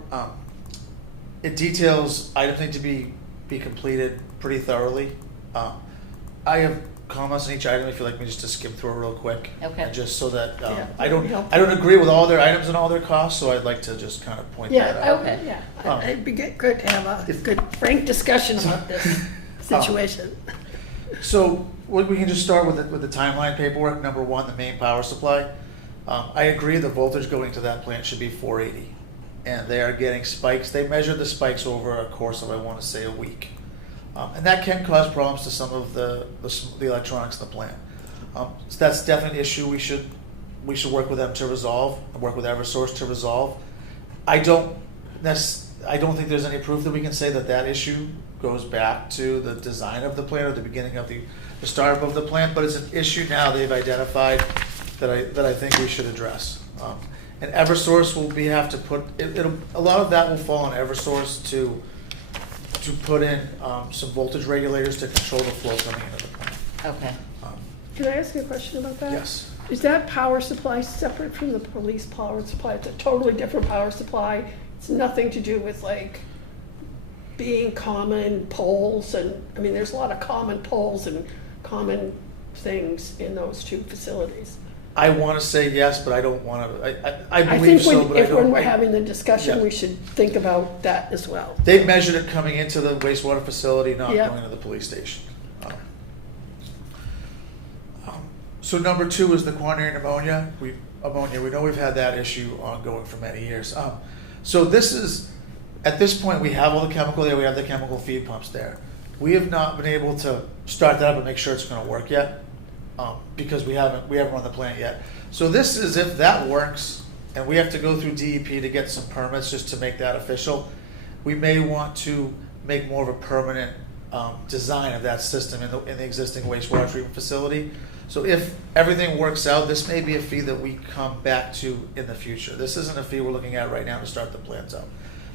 It details items need to be completed pretty thoroughly. I have comments on each item if you'd like me just to skim through it real quick. Okay. And just so that Yeah, I don't that'd be I don't agree with all their items and all their costs, so I'd like to just kind of point that out. Okay. Yeah, it'd be good to have a good frank discussion about this situation. So we can just start with the timeline paperwork. Number 1, the main power supply. I agree the voltage going to that plant should be 480. And they are getting spikes. They measured the spikes over a course of, I want to say, a week. And that can cause problems to some of the electronics in the plant. So that's definitely an issue we should work with them to resolve, and work with Eversource to resolve. I don't think there's any proof that we can say that issue goes back to the design of the plant or the beginning of the startup of the plant, but it's an issue now they've identified that I think we should address. And Eversource will have to put a lot of that will fall on Eversource to put in some voltage regulators to control the flow coming into the plant. Okay. Can I ask you a question about that? Yes. Is that power supply separate from the police power supply? It's a totally different power supply. It's nothing to do with like being common poles and, I mean, there's a lot of common poles and common things in those two facilities. I want to say yes, but I don't want to. I I believe think so, but I don't. when we're having the discussion, Yeah. we should think about that as well. They measured it coming into the wastewater facility, not Yep. going to the police station. So number 2 is the quaternary pneumonia. We know we've had that issue ongoing for many years. So this is, at this point, we have all the chemical there. We have the chemical feed pumps there. We have not been able to start that up and make sure it's going to work yet, because we haven't run the plant yet. So this is if that works, and we have to go through DEP to get some permits just to make that official. We may want to make more of a permanent design of that system in the existing wastewater treatment facility. So if everything works out, this may be a fee that we come back to in the future. This isn't a fee we're looking at right now to start the plants up,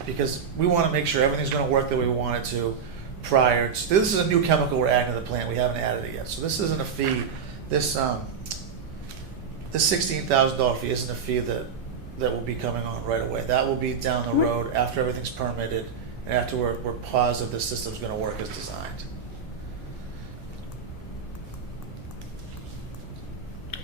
because we want to make sure everything's going to work the way we want it to prior to. This is a new chemical we're adding to the plant. We haven't added it yet. So this isn't a fee. This $16,000 fee isn't a fee that will be coming on right away. That will be down the road after everything's permitted and after we're positive the system's going to work as designed.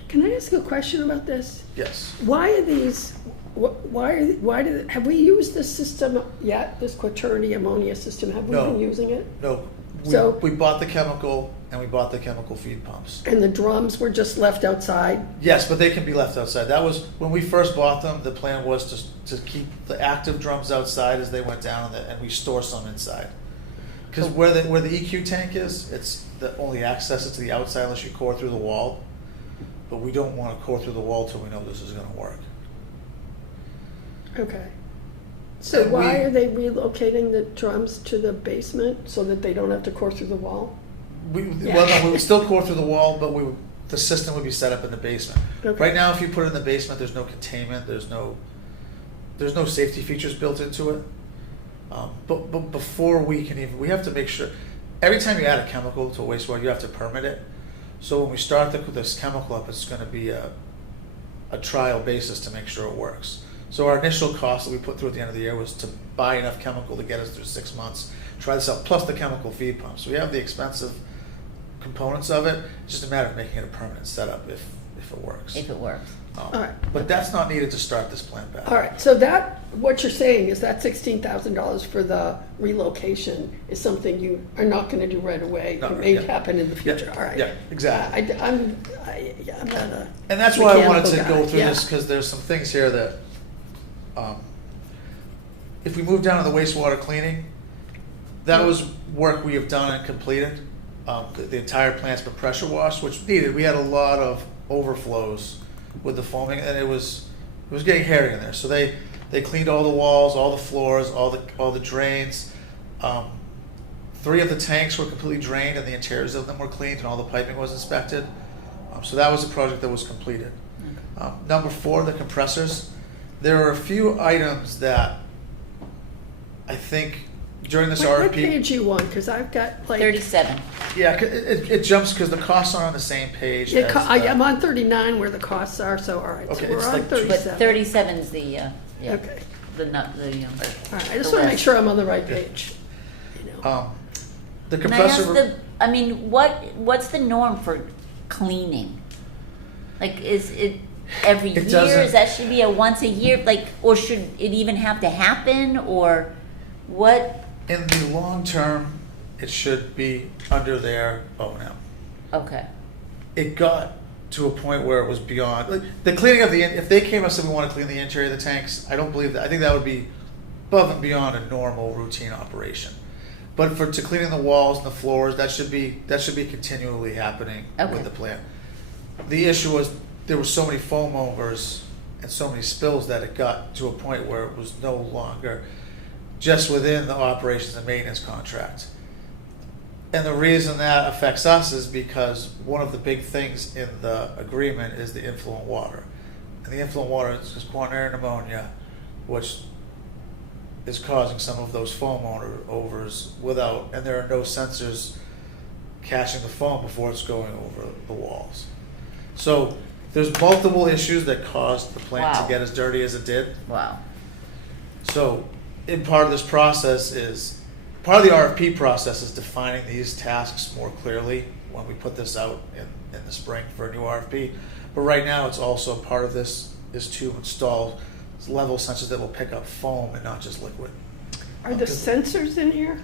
Can I ask a question about this? Yes. Why are these, have we used this system yet, this quaternary ammonia system? Have we No. been using it? No. So- We bought the chemical and we bought the chemical feed pumps. And the drums were just left outside? Yes, but they can be left outside. That was when we first bought them. The plan was to keep the active drums outside as they went down, and we store some inside. Because where the EQ tank is, it's the only access is to the outside unless you core through the wall. But we don't want to core through the wall till we know this is going to work. Okay. So And why we- are they relocating the drums to the basement so that they don't have to core through the wall? Well, no, we would still core through the wall, but the system would be set up in the basement. Okay. Right now, if you put it in the basement, there's no containment, there's no safety features built into it. But before we can even, we have to make sure, every time you add a chemical to a wastewater, you have to permit it. So when we start this chemical up, it's gonna be a trial basis to make sure it works. So our initial cost that we put through at the end of the year was to buy enough chemical to get us through 6 months, try this out, plus the chemical feed pump. So we have the expensive components of it, it's just a matter of making it a permanent setup if it works. If it works. All right. But that's not needed to start this plant back. All right, so that, what you're saying is that $16,000 for the relocation is something you are not gonna do right away. Not It right, may yeah. happen in the Yeah, future, all right. yeah, exactly. I'm not a. And that's why I wanted to mechanical go guy, through yeah. this, because there's some things here that, if we move down to the wastewater cleaning, that was work we have done and completed. The entire plant's been pressure washed, which needed. We had a lot of overflows with the foaming, and it was getting hairy in there. So they cleaned all the walls, all the floors, all the drains. 3 of the tanks were completely drained, and the interiors of them were cleaned, and all the piping was inspected. So that was a project that was completed. Number 4, the compressors. There are a few items that I think during this What RFP. page you want, because I've got like. 37. Yeah, it jumps because the costs aren't on the same page. Yeah, as the- I'm on 39 where the costs are, so all right, so Okay, we're it's on like 37. But 37 is the, yeah, Okay, the, not, the, all right, I The just want to make list. sure I'm on the right page. You know. The Can I ask compressor. I mean, what's the norm for cleaning? Like, is it every It year? doesn't- Is that should be a once a year? Like, or should it even have to happen? Or what? In the long term, it should be under their O&M. Okay. It got to a point where it was beyond, like, the cleaning of if they came and said we want to clean the interior of the tanks, I don't believe that. I think that would be above and beyond a normal routine operation. But to cleaning the walls and the floors, that should be continually happening Okay. with the plant. The issue was there were so many foam overs and so many spills that it got to a point where it was no longer just within the operations and maintenance contract. And the reason that affects us is because one of the big things in the agreement is the influent water. And the influent water is quaternary pneumonia, which is causing some of those foam overs without, and there are no sensors catching the foam before it's going over the walls. So there's multiple issues that caused the plant Wow. to get as dirty as it did. Wow. So, in part of this process is, part of the RFP process is defining these tasks more clearly when we put this out in the spring for a new RFP. But right now, it's also part of this is to install level sensors that will pick up foam and not just liquid. Are the sensors in here?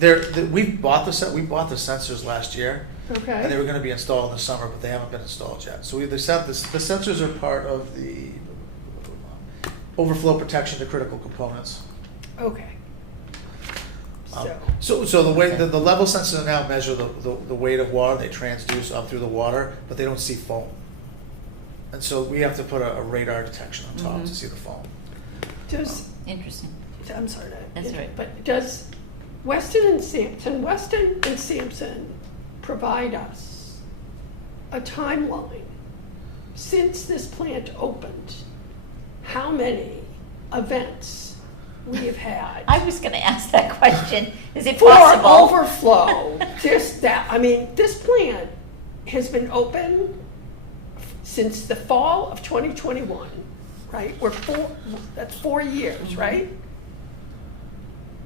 We bought the sensors last year, and they Okay, were going to be installed in the summer, but they haven't been installed yet. So the sensors are part of the overflow protection to critical components. okay. So the way the level sensors now measure the weight of water, they transduce up through the water, but they don't see foam. And so we have to put a radar detection on top to see the foam. Does, Interesting. I'm sorry, That's right. but does Weston and Sampson provide us a timeline since this plant opened? How many events we have had? I was going to ask that question. Is it For possible? overflow, just that, I mean, this plant has been open since the fall of 2021, right? That's 4 years, right?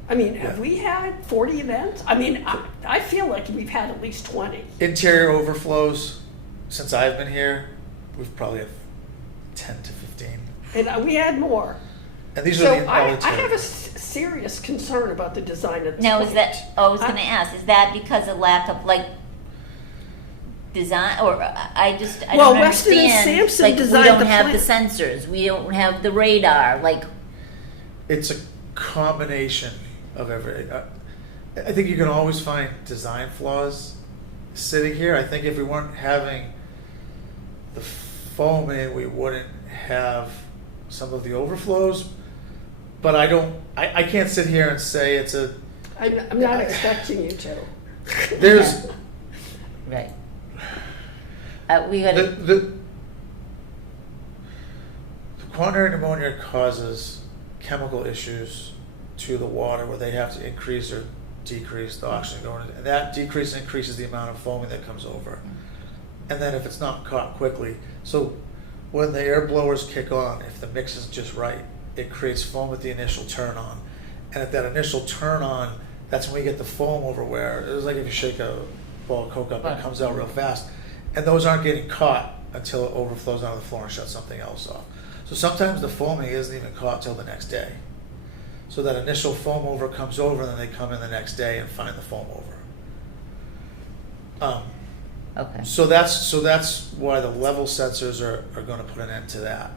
I mean, have Yeah. we had 40 events? I mean, I feel like we've had at least 20. Interior overflows, since I've been here, we've probably had 10 to 15. And we had more. And these So are the I interior. have a serious concern about the design of this Now, plant. is that, I was going to ask, is that because of lack of, like, design, or I Well, don't Weston and understand. Sampson Like, we designed don't the have the plant. sensors, we don't have the radar, like, It's a combination of everything. I think you can always find design flaws sitting here. I think if we weren't having the foam in, we wouldn't have some of the overflows. but I can't sit here and say it's a, I'm not expecting you to. there's, Right. We gotta, the quaternary pneumonia causes chemical issues to the water where they have to increase or decrease the oxygen going in, and that decrease and increases the amount of foaming that comes over. And then if it's not caught quickly, so when the air blowers kick on, if the mix is just right, it creates foam at the initial turn on. And at that initial turn on, that's when we get the foam over where, it was like if you shake a ball of Coke up, it comes out real fast. And those aren't getting caught until it overflows onto the floor and shuts something else off. So sometimes the foaming isn't even caught till the next day. So that initial foam over comes over, and then they come in the next day and find the foam over. okay. So that's why the level sensors are going to put an end to that.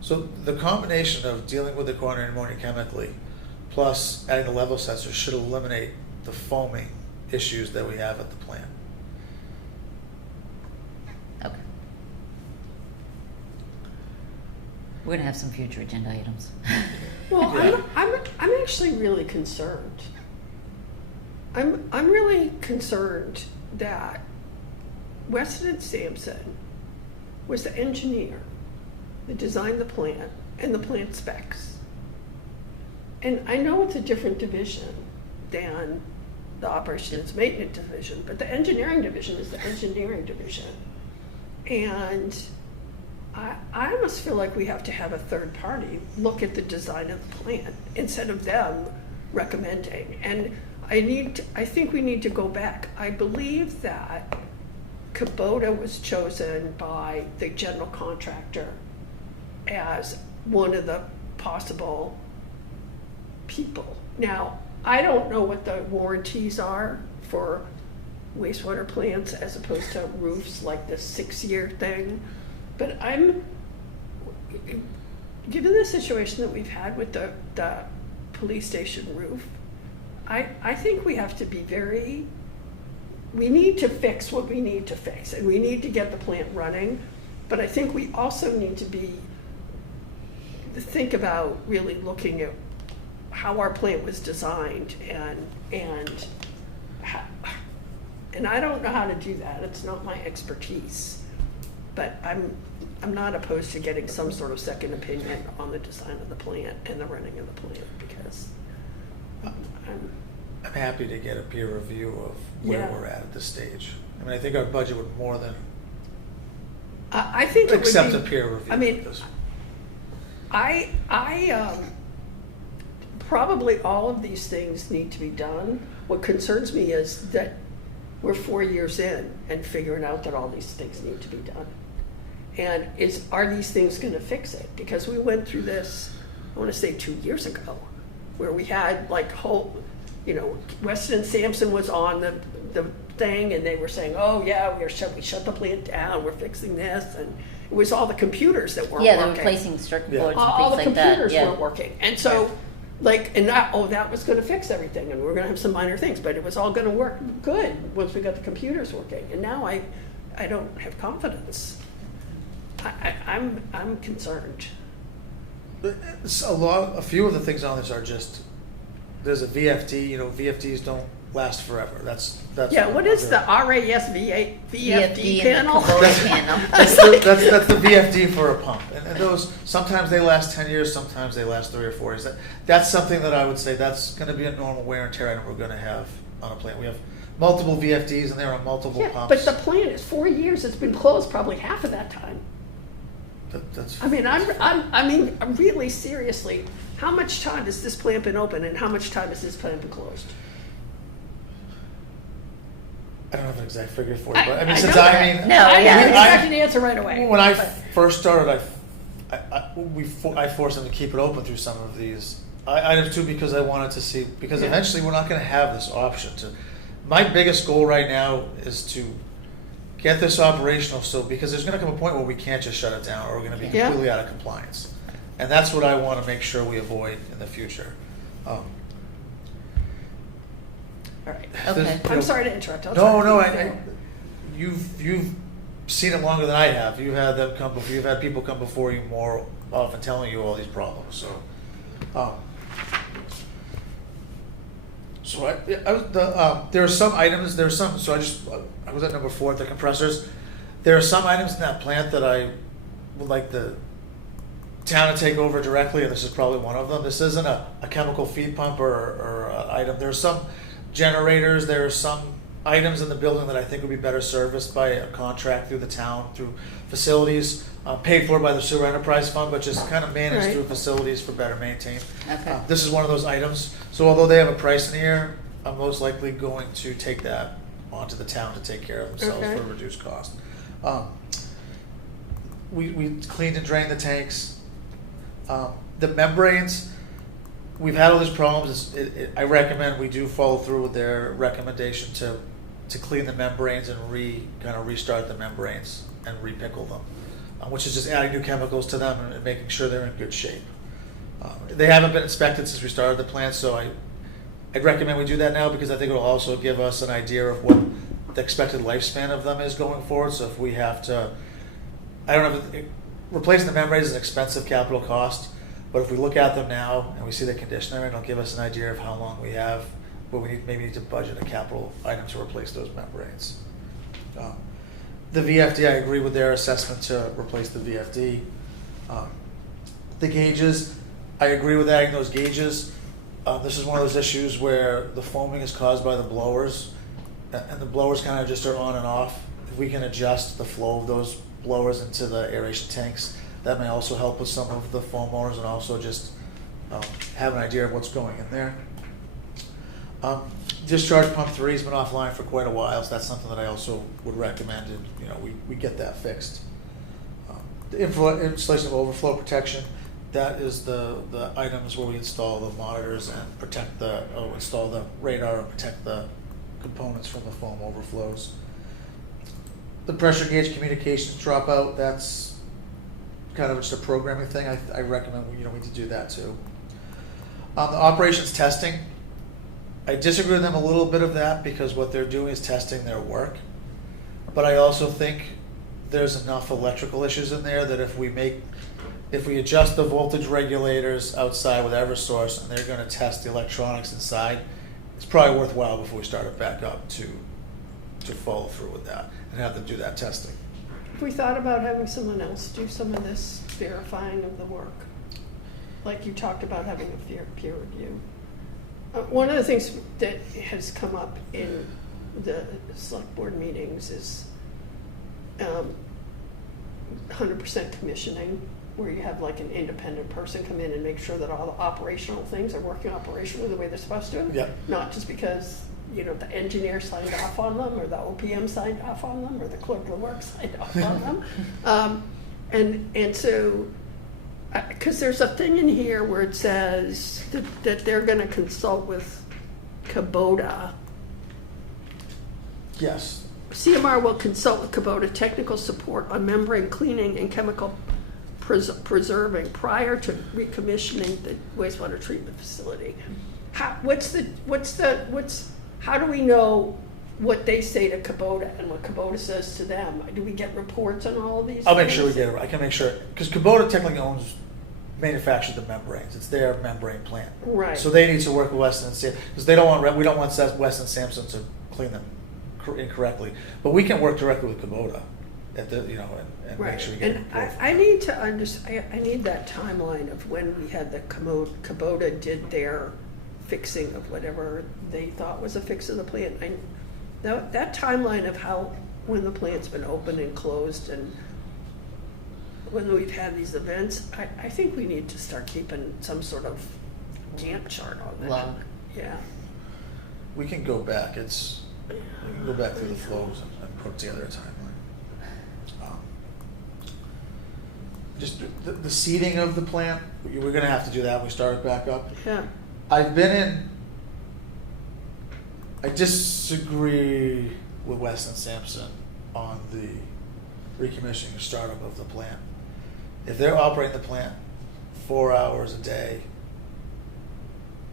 So the combination of dealing with the quaternary pneumonia chemically, plus adding the level sensors, should eliminate the foaming issues that we have at the plant. Okay. We're gonna have some future agenda items. Well, Yeah. I'm actually really concerned. I'm really concerned that Weston and Sampson was the engineer that designed the plant and the plant specs. And I know it's a different division than the operations and maintenance division, but the engineering division is the engineering division. And I almost feel like we have to have a third party look at the design of the plant instead of them recommending. And I think we need to go back. I believe that Kubota was chosen by the general contractor as one of the possible people. Now, I don't know what the warranties are for wastewater plants as opposed to roofs, like this 6-year thing. But given the situation that we've had with the police station roof, I think we have to be we need to fix what we need to fix, and we need to get the plant running. But I think we also need to think about really looking at how our plant was designed, and I don't know how to do that. It's not my expertise. But I'm not opposed to getting some sort of second opinion on the design of the plant and the running of the plant, because I'm happy to get a peer review of where Yeah. we're at this stage. I mean, I think our budget would more than I think it would accept be, a peer review. I mean, of this. I probably all of these things need to be done. What concerns me is that we're 4 years in and figuring out that all these things need to be done. And are these things going to fix it? Because we went through this, I want to say 2 years ago, where we had like Weston and Sampson was on the thing, and they were saying, oh yeah, we shut the plant down, we're fixing this, and it was all the computers that weren't Yeah, working. they're replacing circuit Yeah. boards All and the things like that, computers yeah. weren't working, and so that was going to fix everything, and we were going to have some minor things, but it was all going to work good once we got the computers working. And now I don't have confidence. I'm concerned. A few of the things on this are just, there's a VFD. VFDs don't last forever. That's Yeah, what is the RAS VFD and the panel? Kubota panel. That's the VFD for a pump, and those sometimes they last 10 years, sometimes they last 3 or 4 years. That's something that I would say that's going to be a normal wear and tear item we're going to have on a plant. We have multiple VFDs, and there are multiple Yeah, pumps. but the plant is 4 years. It's been closed probably half of that time. That's. I mean, really seriously, how much time has this plant been open, and how much time has this plant been closed? I don't have an exact figure for it, but I mean, since know I that. mean, No, I yeah. didn't expect an answer right away. when I but- first started, I forced them to keep it open through some of these items too, because I wanted to see, because Yeah. eventually we're not going to have this option. My biggest goal right now is to get this operational, because there's going to come a point where we can't just shut it down, or we're going to be Yeah. completely out of compliance, and that's what I want to make sure we avoid in the future. All right. Okay. I'm sorry to interrupt. You've seen it longer than I have. You've had them come before. You've had people come before you more often telling you all these problems. So So there are some items, so I was at number 4, the compressors. There are some items in that plant that I would like the town to take over directly, and this is probably one of them. This isn't a chemical feed pump or an item. There are some generators, there are some items in the building that I think would be better serviced by a contract through the town, through facilities, paid for by the sewer enterprise fund, but just kind of managed Right. through facilities for better maintained. Okay. This is one of those items. So although they have a price in the air, I'm most likely going to take that onto the town to take care of themselves Okay. for a reduced cost. We cleaned and drained the tanks. The membranes, we've had all these problems. I recommend we do follow through with their recommendation to clean the membranes and kind of restart the membranes and repickle them, which is just adding new chemicals to them and making sure they're in good shape. They haven't been inspected since we started the plant, so I'd recommend we do that now because I think it'll also give us an idea of what the expected lifespan of them is going forward. So if we have to, I don't know, replacing the membranes is an expensive capital cost, but if we look at them now and we see the condition they're in, it'll give us an idea of how long we have, but we maybe need to budget a capital item to replace those membranes. The VFD, I agree with their assessment to replace the VFD. The gauges, I agree with adding those gauges. This is one of those issues where the foaming is caused by the blowers, and the blowers kind of just are on and off. If we can adjust the flow of those blowers into the aeration tanks, that may also help with some of the foam motors and also just have an idea of what's going in there. Discharge pump 3 has been offline for quite a while, so that's something that I also would recommend, and we get that fixed. The installation of overflow protection, that is the items where we install the monitors and install the radar and protect the components from the foam overflows. The pressure gauge communications dropout, that's kind of just a programming thing. I recommend we need to do that too. The operations testing, I disagree with them a little bit of that because what they're doing is testing their work. But I also think there's enough electrical issues in there that if we adjust the voltage regulators outside with Eversource and they're going to test the electronics inside, it's probably worthwhile before we start it back up to follow through with that and have them do that testing. Have we thought about having someone else do some of this verifying of the work? Like you talked about having a peer review. One of the things that has come up in the select board meetings is 100% commissioning, where you have like an independent person come in and make sure that all the operational things are working operationally the way they're supposed to. Yeah. Not just because the engineer signed off on them, or the OPM signed off on them, or the clerk of the works signed off on them. And so, because there's a thing in here where it says that they're going to consult with Kubota. Yes. CMR will consult with Kubota technical support on membrane cleaning and chemical preserving prior to recommissioning the wastewater treatment facility. How do we know what they say to Kubota and what Kubota says to them? Do we get reports on all of these I'll make things? sure we get it. I can make sure, because Kubota technically manufactures the membranes. It's their membrane plant. Right. So they need to work with Weston and Sampson, because we don't want Weston and Sampson to clean them incorrectly. But we can work directly with Kubota at the, and Right. make sure we get And it. I need to understand, I need that timeline of when we had the Kubota did their fixing of whatever they thought was a fix of the plant. That timeline of when the plant's been open and closed and when we've had these events, I think we need to start keeping some sort of Gantt chart on that. Log. Yeah. We can go back. We can go back through the flows and put together a timeline. Just the seeding of the plant, we're going to have to do that when we start it back up. Yeah. I disagree with Weston Sampson on the recommissioning or startup of the plant. If they're operating the plant 4 hours a day,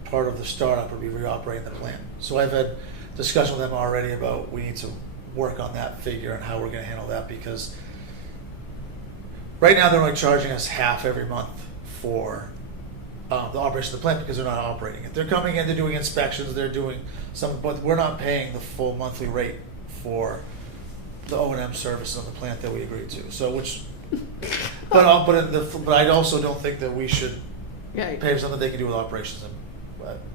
part of the startup would be reoperating the plant. So I've had discussion with them already about we need to work on that figure and how we're going to handle that, because right now they're only charging us half every month for the operation of the plant because they're not operating it. They're coming in, they're doing inspections, they're doing some, but we're not paying the full monthly rate for the O&M service on the plant that we agreed to. So which, but I also don't think that we should Right. pay for something they can do with operations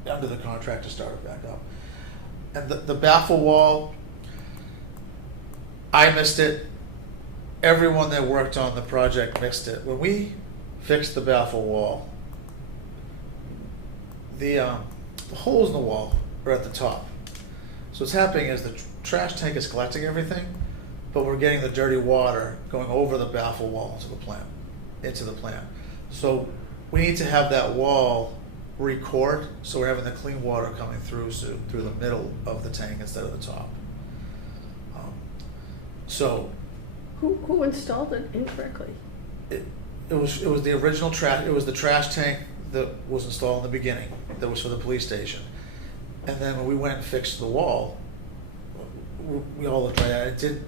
under the contract to start it back up. And the baffle wall, I missed it. Everyone that worked on the project missed it. When we fixed the baffle wall, the holes in the wall are at the top. So what's happening is the trash tank is collecting everything, but we're getting the dirty water going over the baffle wall into the plant. So we need to have that wall record, so we're having the clean water coming through the middle of the tank instead of the top. So Who installed it incorrectly? it was the original trash. It was the trash tank that was installed in the beginning. That was for the police station. And then when we went and fixed the wall, we all looked right at it.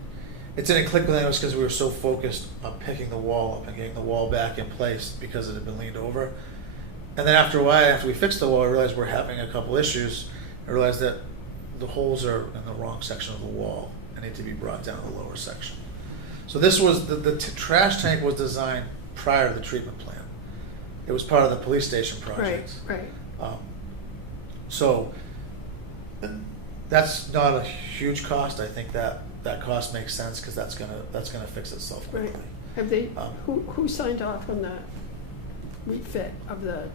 It didn't click with us because we were so focused on picking the wall up and getting the wall back in place because it had been leaned over. And then after a while, after we fixed the wall, I realized we're having a couple issues. I realized that the holes are in the wrong section of the wall and need to be brought down to the lower section. So this was the trash tank was designed prior to the treatment plant. It was part of the police station project. Right. So that's not a huge cost. I think that cost makes sense because that's gonna fix itself Right. quickly. Have they, who signed off on the refit of the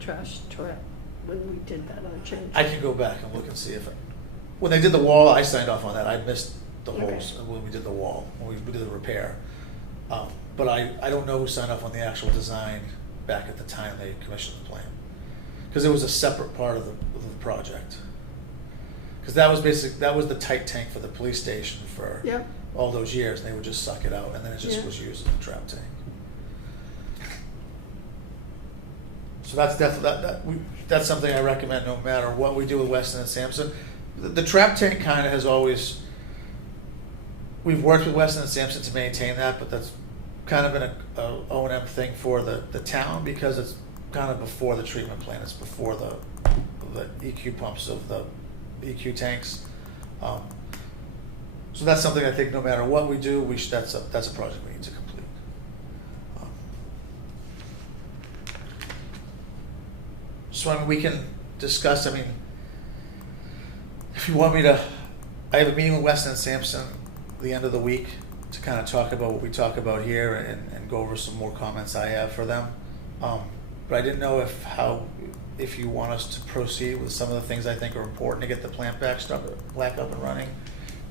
trash toilet when we did that other change? I can go back and look and see if when they did the wall, I signed off on that. I missed the Okay. holes when we did the wall, when we did the repair. But I don't know who signed off on the actual design back at the time they commissioned the plan, because it was a separate part of the project. Because that was the tight tank for the police station for Yep. all those years, and they would just suck it out, and then it just Yeah. was used as a trap tank. So that's definitely that's something I recommend no matter what we do with Weston and Sampson. The trap tank kind of has always, we've worked with Weston and Sampson to maintain that, but that's kind of been a O&M thing for the town because it's kind of before the treatment plant. It's before the EQ pumps of the EQ tanks. So that's something I think no matter what we do, that's a project we need to complete. So I mean, we can discuss. I mean, if you want me to, I have a meeting with Weston and Sampson the end of the week to kind of talk about what we talk about here and go over some more comments I have for them. But I didn't know if you want us to proceed with some of the things I think are important to get the plant back up and running,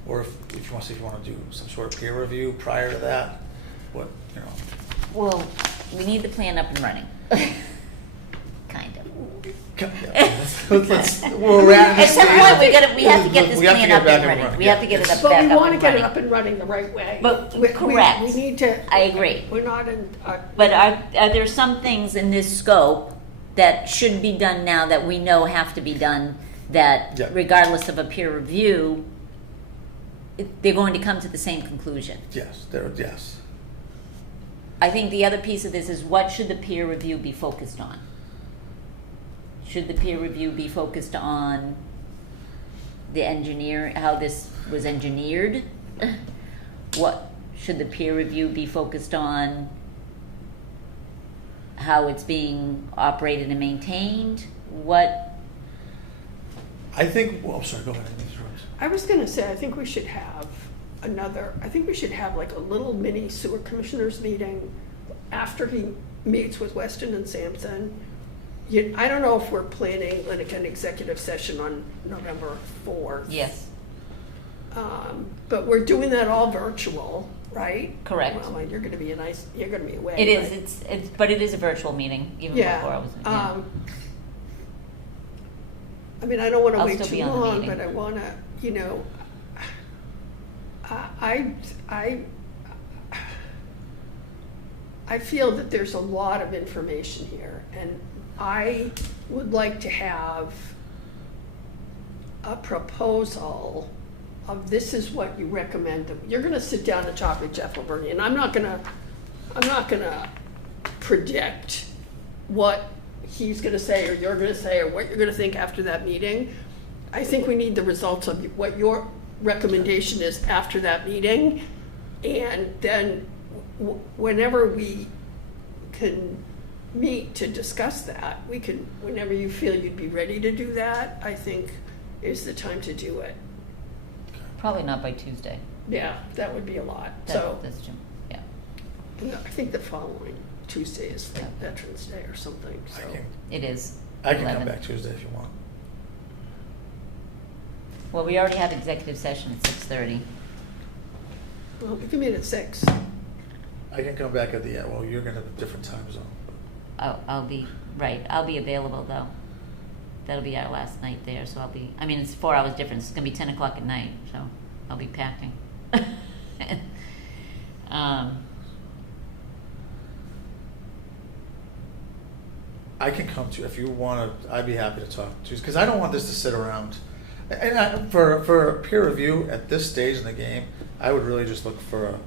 or if you want to see if you want to do some sort of peer review prior to that. What, you know? Well, we need the plan up and running. Kind of. We're at At some point, we have to get this plan up and running. We have to get it up But back we up want to and get it running. up and running the right way. But, We correct. need to. I agree. We're not in, But are there some things in this scope that should be done now that we know have to be done, that Yeah. regardless of a peer review, they're going to come to the same conclusion? Yes. I think the other piece of this is, what should the peer review be focused on? Should the peer review be focused on the engineer, how this was engineered? What should the peer review be focused on? How it's being operated and maintained? What? I think. Well, I'm sorry. Go ahead. I was going to say, I think we should have like a little mini sewer commissioners meeting after he meets with Weston and Sampson. I don't know if we're planning like an executive session on November 4th. Yes. But we're doing that all virtual, right? Correct. Well, you're going to be away. It is. right? But it is a virtual meeting, even Yeah. before I was. Yeah. I mean, I don't want to I'll wait still too be on the long, meeting. but I want to, I feel that there's a lot of information here, and I would like to have a proposal of this is what you recommend. You're going to sit down and talk with Jeff Lavergne, and I'm not going to predict what he's gonna say, or you're gonna say, or what you're gonna think after that meeting. I think we need the results of what your recommendation is after that meeting. And then whenever we can meet to discuss that, we can, whenever you feel you'd be ready to do that, I think is the time to do it. Probably not by Tuesday. Yeah, that would be a lot. That's too, yeah. No, I think the following Tuesday is like Veterans Day or something, so. It is. I can 11. come back Tuesday if you want. Well, we already have executive session at 6:30. Well, we can meet at 6. I can come back at the end. Well, you're gonna have a different time zone. I'll be, right, I'll be available though. That'll be our last night there, so I mean, it's 4 hours difference. It's gonna be 10 o'clock at night, so I'll be packing. I can come to if you want to. I'd be happy to talk to you because I don't want this to sit around. And for peer review at this stage in the game, I would really just look for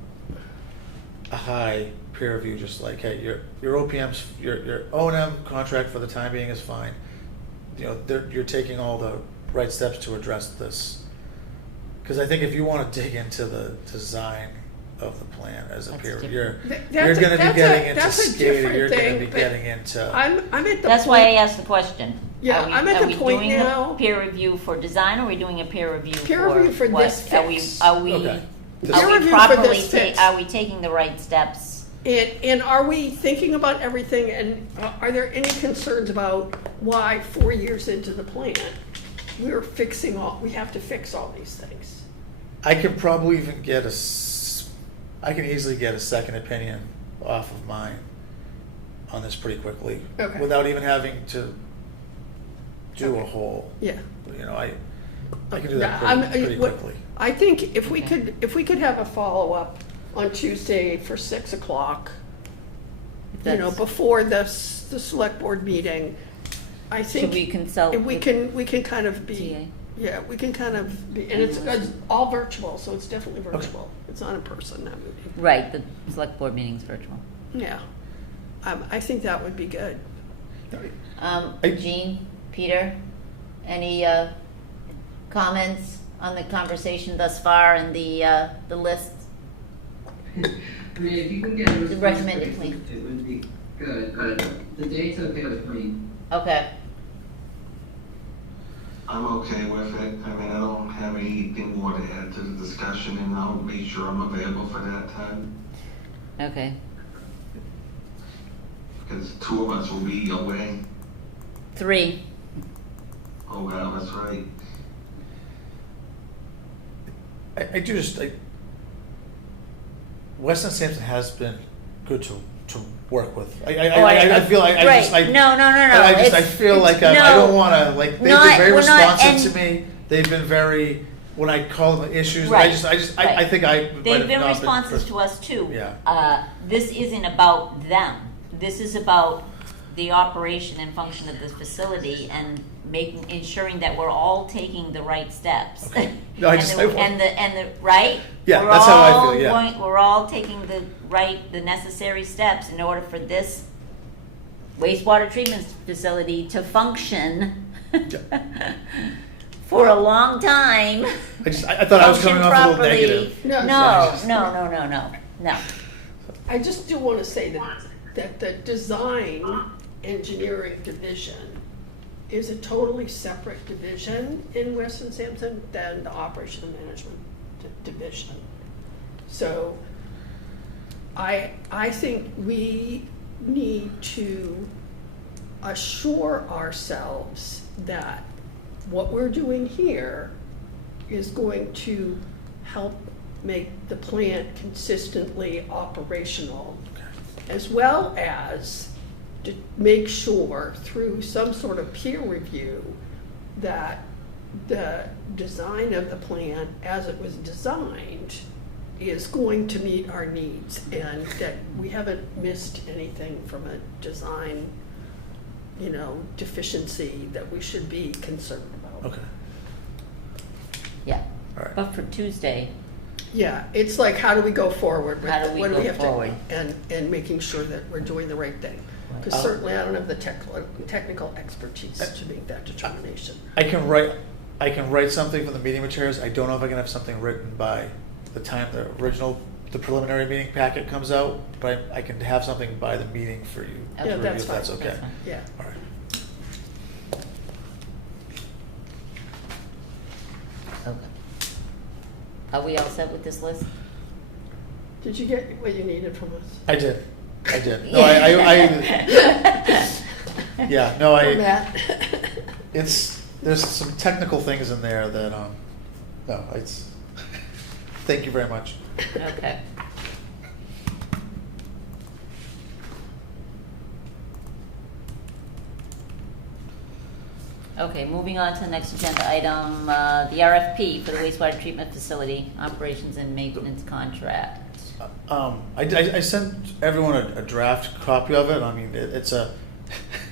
a high peer review. Just like, hey, your OPM's your O&M contract for the time being is fine. You know, you're taking all the right steps to address this. Because I think if you want to dig into the design of the plan as a That's peer, different. you're going to be getting into that's a SCADA. different You're going thing, to be but getting into. I'm at the point. That's why I asked the question. Yeah, I'm at the point Are we now- doing a peer review for design, or are we doing a peer review for Peer review for what? this fix. Are we Okay. Peer are we review for properly this fix. are we taking the right steps? And are we thinking about everything, and are there any concerns about why 4 years into the plan, we have to fix all these things? I could probably even get I can easily get a second opinion off of mine on this pretty quickly. Okay. Without even having to do a Okay. whole, Yeah. you know, I can do Yeah, that pretty what- quickly. I think if we Okay. could have a follow-up on Tuesday for 6 o'clock, before the select board meeting, I think. Should we consult we with can kind of be. TA? Yeah, we can kind of be, and it's all virtual, so it's definitely virtual. It's not in person, that meeting. Right, the select board meeting's virtual. Yeah. I think that would be good. Jean, Peter, any comments on the conversation thus far and the list? I mean, if you can get a response recommended quickly, plan. it would be good, but the date's okay with me. Okay. I'm okay with it. I mean, I don't have anything more to add to the discussion, and I'll make sure I'm available for that time. Okay. Because 2 of us will be away. 3. Oh, wow, that's right. I do just, Weston Sampson has been good to work with. I feel like right. No. I feel like I don't want to they've been very we're not- responsive to me. They've been very when I call them issues. Right, I think I might They've have been not responsive to us too. Yeah. This isn't about them. This is about the operation and function of this facility and ensuring that we're all taking the right steps. Okay. No, and the right. Yeah, we're that's how I feel, all yeah. we're all taking the necessary steps in order for this wastewater treatment facility to function for a long time. I thought I was coming off a little negative. No. I just do want to say that the design engineering division is a totally separate division in Weston Sampson than the operation and management division. So I think we need to assure ourselves that what we're doing here is going to help make the plant consistently operational, as well as to make sure through some sort of peer review that the design of the plant as it was designed is going to meet our needs and that we haven't missed anything from a design, deficiency that we should be concerned about. Okay. Yeah. All right. But for Tuesday, Yeah, it's like, how do we go forward with How do we what go have forward? to, and making sure that we're doing the right thing. Because certainly I don't have the technical expertise to make that determination. I can write something from the meeting materials. I don't know if I can have something written by the time the preliminary meeting packet comes out, but I can have something by the meeting for you to Yeah, review that's if that's fine. okay. That's fine. Yeah. All right. Okay. Are we all set with this list? Did you get what you needed from us? I did. No, yeah, no, From Matt? there's some technical things in there that, no, thank you very much. Okay. Okay, moving on to the next agenda item, the RFP for the wastewater treatment facility, operations and maintenance contract. I sent everyone a draft copy of it. I mean, it's a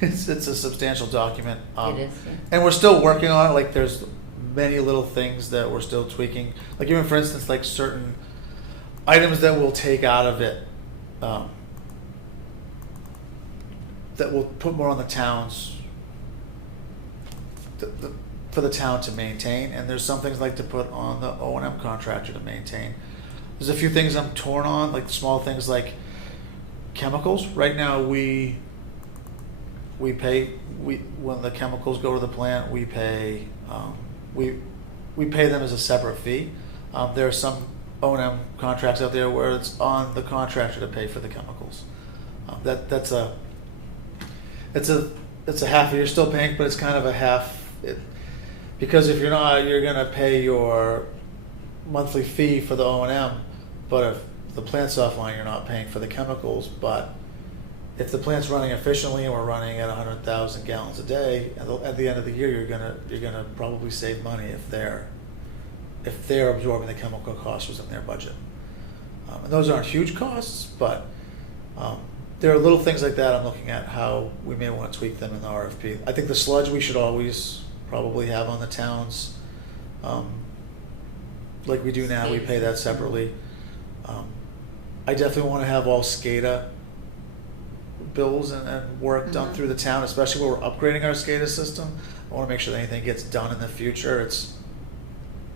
substantial document. It is, yeah. And we're still working on it. Like, there's many little things that we're still tweaking. Like, even for instance, like certain items that we'll take out of it, that we'll put more on the towns, for the town to maintain. And there's some things like to put on the O&M contractor to maintain. There's a few things I'm torn on, like small things like chemicals. Right now, we pay when the chemicals go to the plant. We pay we pay them as a separate fee. There are some O&M contracts out there where it's on the contractor to pay for the chemicals. That's a half. You're still paying, but it's kind of a half. Because if you're not, you're gonna pay your monthly fee for the O&M, but if the plant's offline, you're not paying for the chemicals. But if the plant's running efficiently and we're running at 100,000 gallons a day, at the end of the year, you're gonna probably save money if they're absorbing the chemical costs within their budget. And those aren't huge costs, but there are little things like that I'm looking at how we may want to tweak them in the RFP. I think the sludge we should always probably have on the towns. Like we do now, we pay that separately. I definitely want to have all SCADA bills and work done through the town, especially where we're upgrading our SCADA system. I want to make sure that anything gets done in the future, it's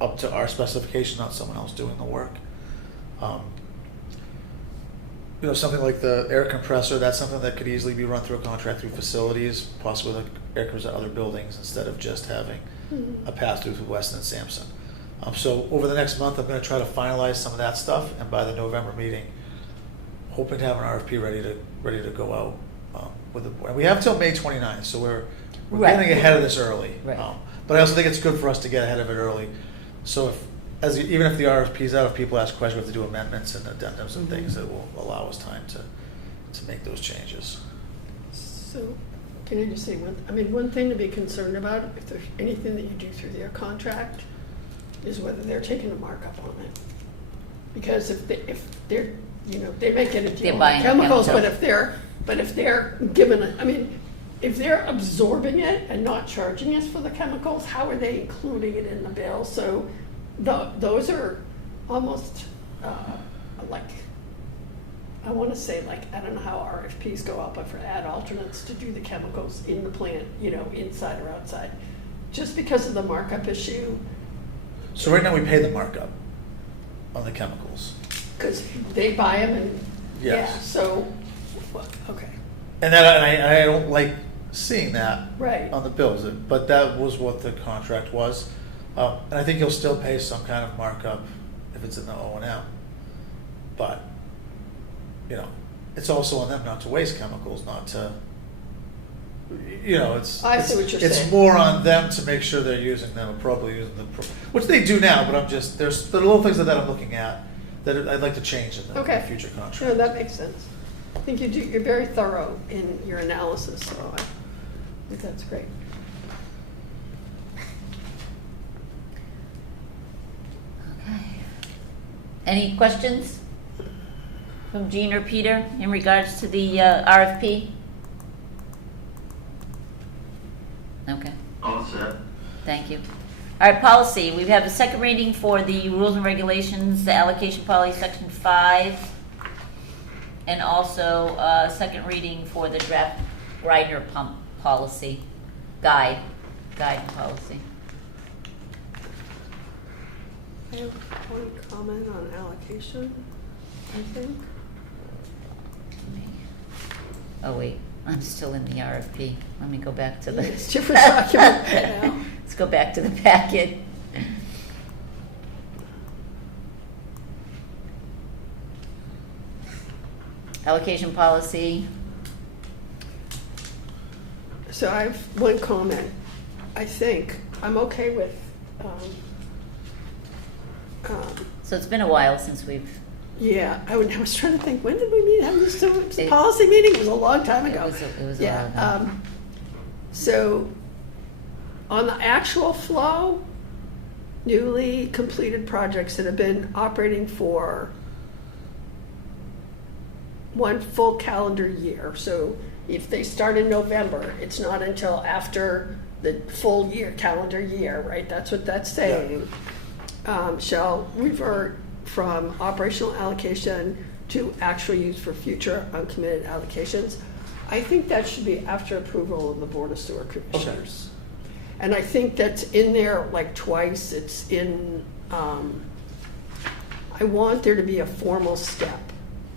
up to our specification, not someone else doing the work. Something like the air compressor, that's something that could easily be run through a contract through facilities, possibly like air compressor at other buildings, instead of just having a pass-through through Weston and Sampson. So over the next month, I'm going to try to finalize some of that stuff, and by the November meeting, hoping to have an RFP ready to go out with the board. And we have till May 29th, so we're Right. getting ahead of this early. Right. But I also think it's good for us to get ahead of it early. So even if the RFP's out, if people ask questions, we have to do amendments and addendums and things that will allow us time to make those changes. So, can I just say one thing to be concerned about, if there's anything that you do through their contract, is whether they're taking a markup on it. Because if they're, they may get a deal on buying the chemicals, chemicals. but if they're given if they're absorbing it and not charging us for the chemicals, how are they including it in the bill? So those are almost I want to say I don't know how RFPs go out, but for ad alternates to do the chemicals in the plant, inside or outside, just because of the markup issue. So right now we pay the markup on the chemicals. Because they buy them and, Yes. yeah, so, okay, And I don't like seeing that right. on the bills, but that was what the contract was. And I think you'll still pay some kind of markup if it's in the O&M. But, it's also on them not to waste chemicals, not to, it's. I see what you're It's saying. more on them to make sure they're using them appropriately, which they do now, but there's the little things that I'm looking at that I'd like to change in the Okay. future contract. No, that makes sense. I think you're very thorough in your analysis, so I think that's great. Okay. Any questions from Jean or Peter in regards to the RFP? Okay, All set. thank you. All right, policy, we have a second reading for the rules and regulations, the allocation policy, section 5. And also, second reading for the draft grinder pump policy, guide and policy. I have one comment on allocation, I think. Oh, wait, I'm still in the RFP. Let me go back to the. It's a different document right now. Let's go back to the packet. Allocation policy. So I have one comment. I think I'm okay with, So it's been a while since we've, yeah, I was trying to think, when did we meet, have this It- policy meeting? It was a long time ago. it was a while Yeah, ago. so on the actual flow, newly completed projects that have been operating for one full calendar year. So if they start in November, it's not until after the full year, calendar year, right? That's what that's saying. Shall revert from operational allocation to actual use for future uncommitted allocations. I think that should be after approval of the Board of Sewer Commissioners. And I think that's in there like twice. It's in, I want there to be a formal step.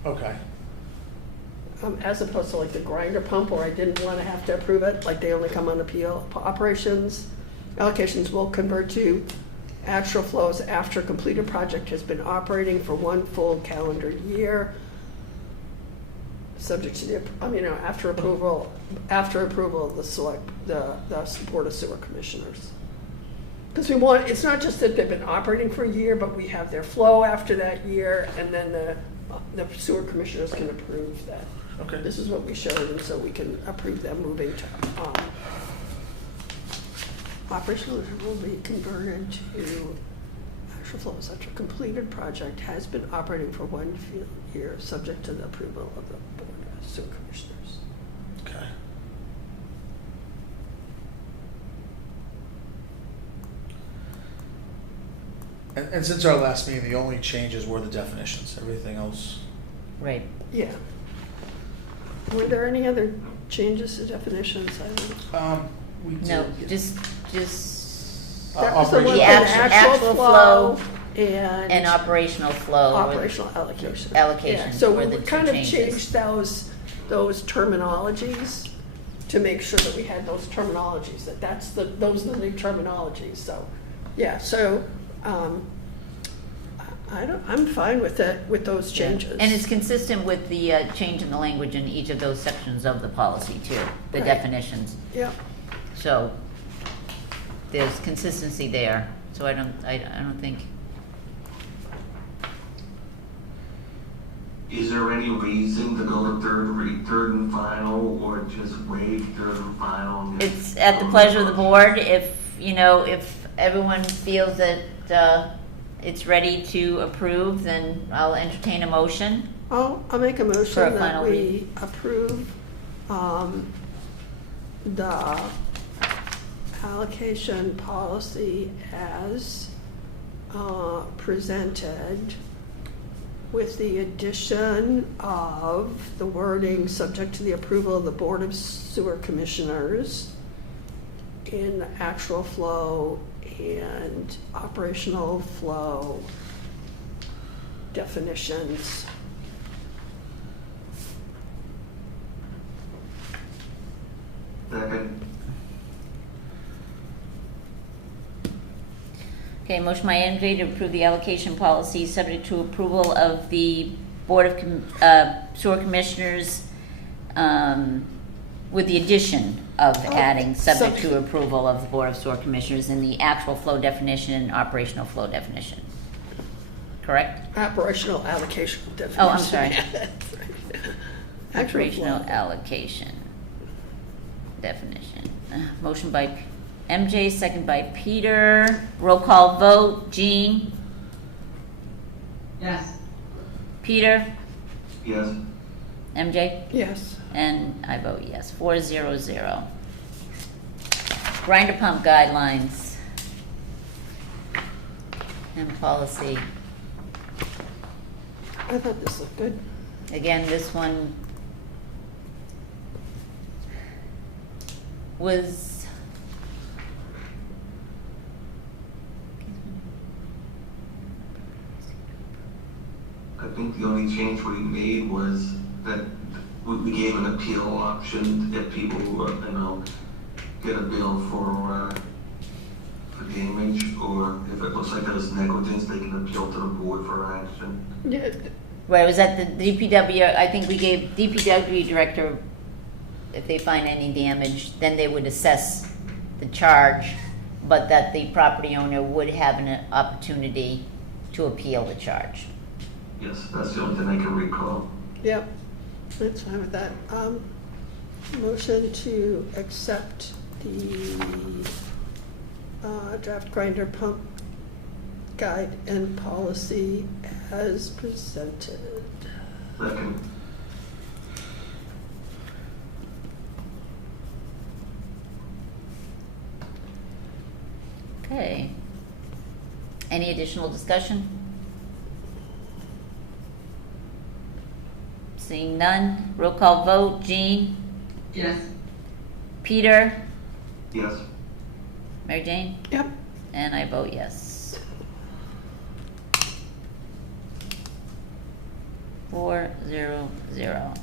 Okay. As opposed to like the grinder pump where I didn't want to have to approve it, like they only come on appeal. Operations, allocations will convert to actual flows after a completed project has been operating for one full calendar year. Subject to the, after approval of the Board of Sewer Commissioners. Because we want, it's not just that they've been operating for a year, but we have their flow after that year, and then the sewer commissioners can approve that. Okay. This is what we showed, and so we can approve them moving to, operational will be converted to actual flows after a completed project has been operating for one year, subject to the approval of the Board of Sewer Commissioners. Okay. And since our last meeting, the only changes were the definitions. Everything else. right. Yeah. Were there any other changes to definitions? I don't. We did. No, yeah. just That was the one Operational. with The actual flow and and operational flow. or- operational allocation. Allocation Yeah, so were the we two kind of changes. changed those terminologies to make sure that we had those terminologies, those are the new terminologies, so, yeah, so, I'm fine with it, with those Yeah. changes. And it's consistent with the change in the language in each of those sections of the policy too, the Right. definitions. Yeah, So there's consistency there, so I don't think, Is there any reason to go to third and final, or just wait third and final? and just it's at the go pleasure of the first? board. If everyone feels that it's ready to approve, then I'll entertain a motion. I'll make a For a motion that final we reading. approve, the allocation policy as, presented, with the addition of the wording subject to the approval of the Board of Sewer Commissioners in the actual flow and operational flow definitions. Second. Okay, motion by MJ to approve the allocation policy subject to approval of the Board of Sewer Commissioners, with the addition of adding subject to approval of the Board of Sewer Commissioners in the actual flow definition and operational flow definition. Correct? Operational allocation definition. Oh, I'm sorry. That's right. Actual Operational flow. allocation definition. Motion by MJ, second by Peter. Roll call vote. Jean? Yes. Peter? Yes. MJ? Yes. And I vote yes, 4-0-0. Grinder pump guidelines and policy. I thought this looked good. Again, this one was I think the only change we made was that we gave an appeal option if people, get a bill for damage, or if it looks like there's negligence, they can appeal to the board for action. Yeah, right, was that the DPW, I think we gave DPW director, if they find any damage, then they would assess the charge, but that the property owner would have an opportunity to appeal the charge. Yes, that's the only thing I can recall. yep, that's fine with that. Motion to accept the draft grinder pump guide and policy as presented. Second. Okay. Any additional discussion? Seeing none, roll call vote, Jean, Yes. Peter, Yes. Mary Jane, Yep, and I vote yes. 4-0-0.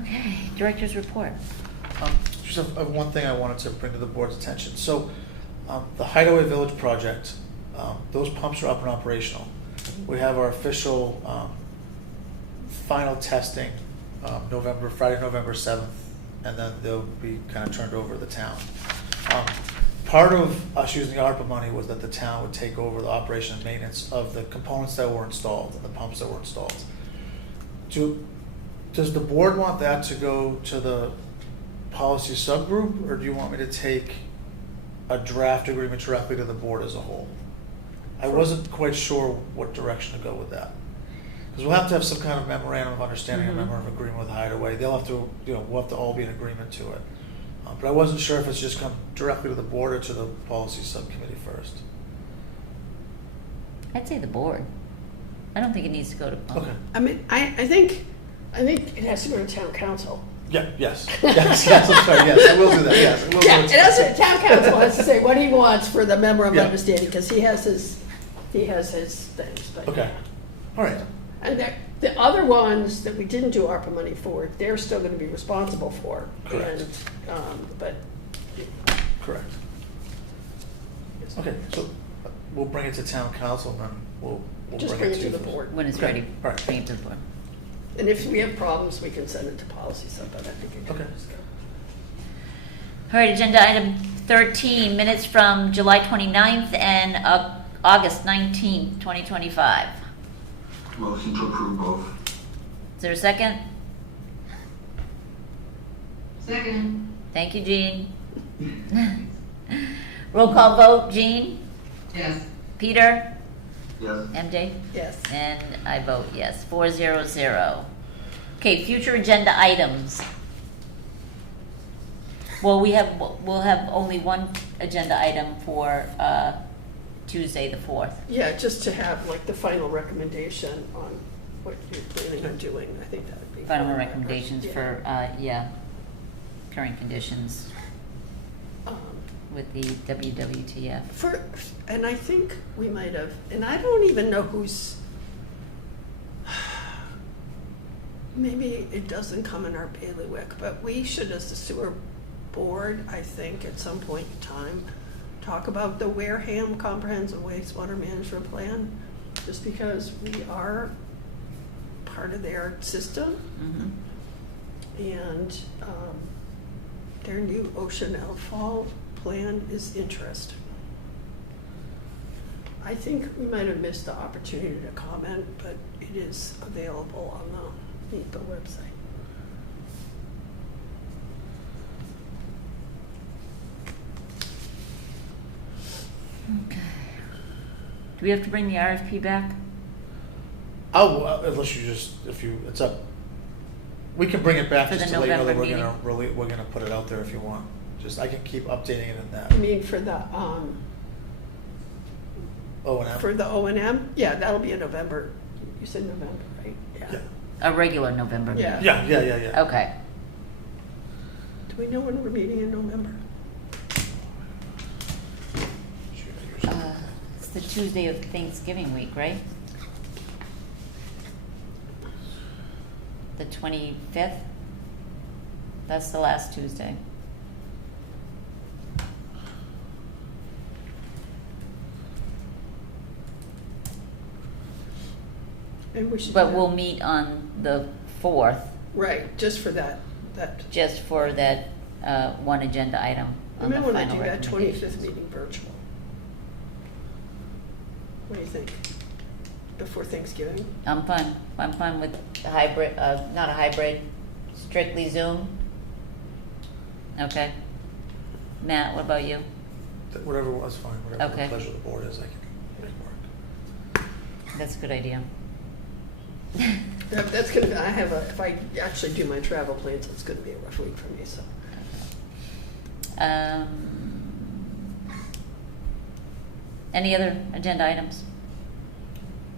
Okay, director's report. Just one thing I wanted to bring to the board's attention. So, the Hideaway Village project, those pumps are up and operational. We have our official final testing Friday, November 7th, and then they'll be kind of turned over to the town. Part of us using the ARPA money was that the town would take over the operation and maintenance of the components that were installed and the pumps that were installed. Does the board want that to go to the policy subgroup, or do you want me to take a draft agreement directly to the board as a whole? I wasn't quite sure what direction to go with that. Because we'll have to have some kind of memorandum of understanding, a memorandum of agreement with Hideaway. They'll have to, we'll have to all be in agreement to it. But I wasn't sure if it's just come directly to the board or to the policy subcommittee first. I'd say the board. I don't think it needs to go to. Okay. I mean, I think it has to go to town council. Yeah, yes, yes, I'm sorry, yes, I will do that, yes. I will Yeah, do it has to, town council has to say what he wants for the memorandum of Yeah. understanding, because he has his things, but. Okay, all right, And the other ones that we didn't do ARPA money for, they're still gonna be responsible for. Correct. And, but, correct. Okay, so we'll bring it to town council and then we'll just bring it to the board. When it's Okay, ready, all right. bring it to the board. And if we have problems, we can send it to policy sub, but I think it can Okay. just go. All right, agenda item 13, minutes from July 29th and August 19th, 2025. Motion to approve both. Is there a second? Second. Thank you, Jean. Roll call vote, Jean, Yes. Peter, Yes. MJ, Yes. and I vote yes, 4-0-0. Okay, future agenda items. Well, we'll have only one agenda item for Tuesday, the 4th. Yeah, just to have like the final recommendation on what you're planning on doing, I think that would be. Final fine. recommendations Yeah. for, current conditions Um, with the WWTF. And I think we might have, and I don't even know who's, maybe it doesn't come in our bailiwick, but we should, as the sewer board, I think, at some point in time, talk about the Wareham Comprehensive Wastewater Management Plan, just because we are part of their system, and their new ocean outfall plan is interesting. I think we might have missed the opportunity to comment, but it is available on the NEPA website. Okay. Do we have to bring the RFP back? Oh, unless it's up. We can bring it back For just the to let you know that November we're gonna put it out there if you want. I can keep updating it in that. I mean, for the O&M. O&M, yeah, that'll be in November. You said November, right? Yeah. A regular November meeting? Yeah. Yeah. Okay. Do we know when we're meeting in November? It's the Tuesday of Thanksgiving week, right? The 25th? That's the last Tuesday. And we should. But we'll meet on the 4th, Right, just for that. just for that one agenda item We on the may want to final do that 25th recommendations. meeting virtual. What do you think? Before Thanksgiving? I'm fine with hybrid, not a hybrid, strictly Zoom. Okay. Matt, what about you? Whatever was fine, whatever Okay. the pleasure of the board is, I can make work. That's a good idea. That's gonna be, if I actually do my travel plans, it's gonna be a rough week for me, so. Any other agenda items?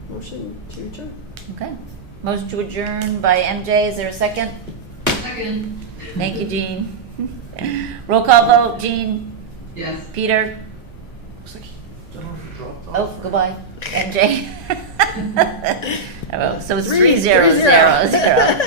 Motion to adjourn. Okay. Motion to adjourn by MJ, is there a second? Second. Thank you, Jean. Roll call vote, Jean, Yes. Peter, Looks like I don't know if you dropped off. oh, goodbye, MJ. Oh, so it's 3-0. 3-0-0.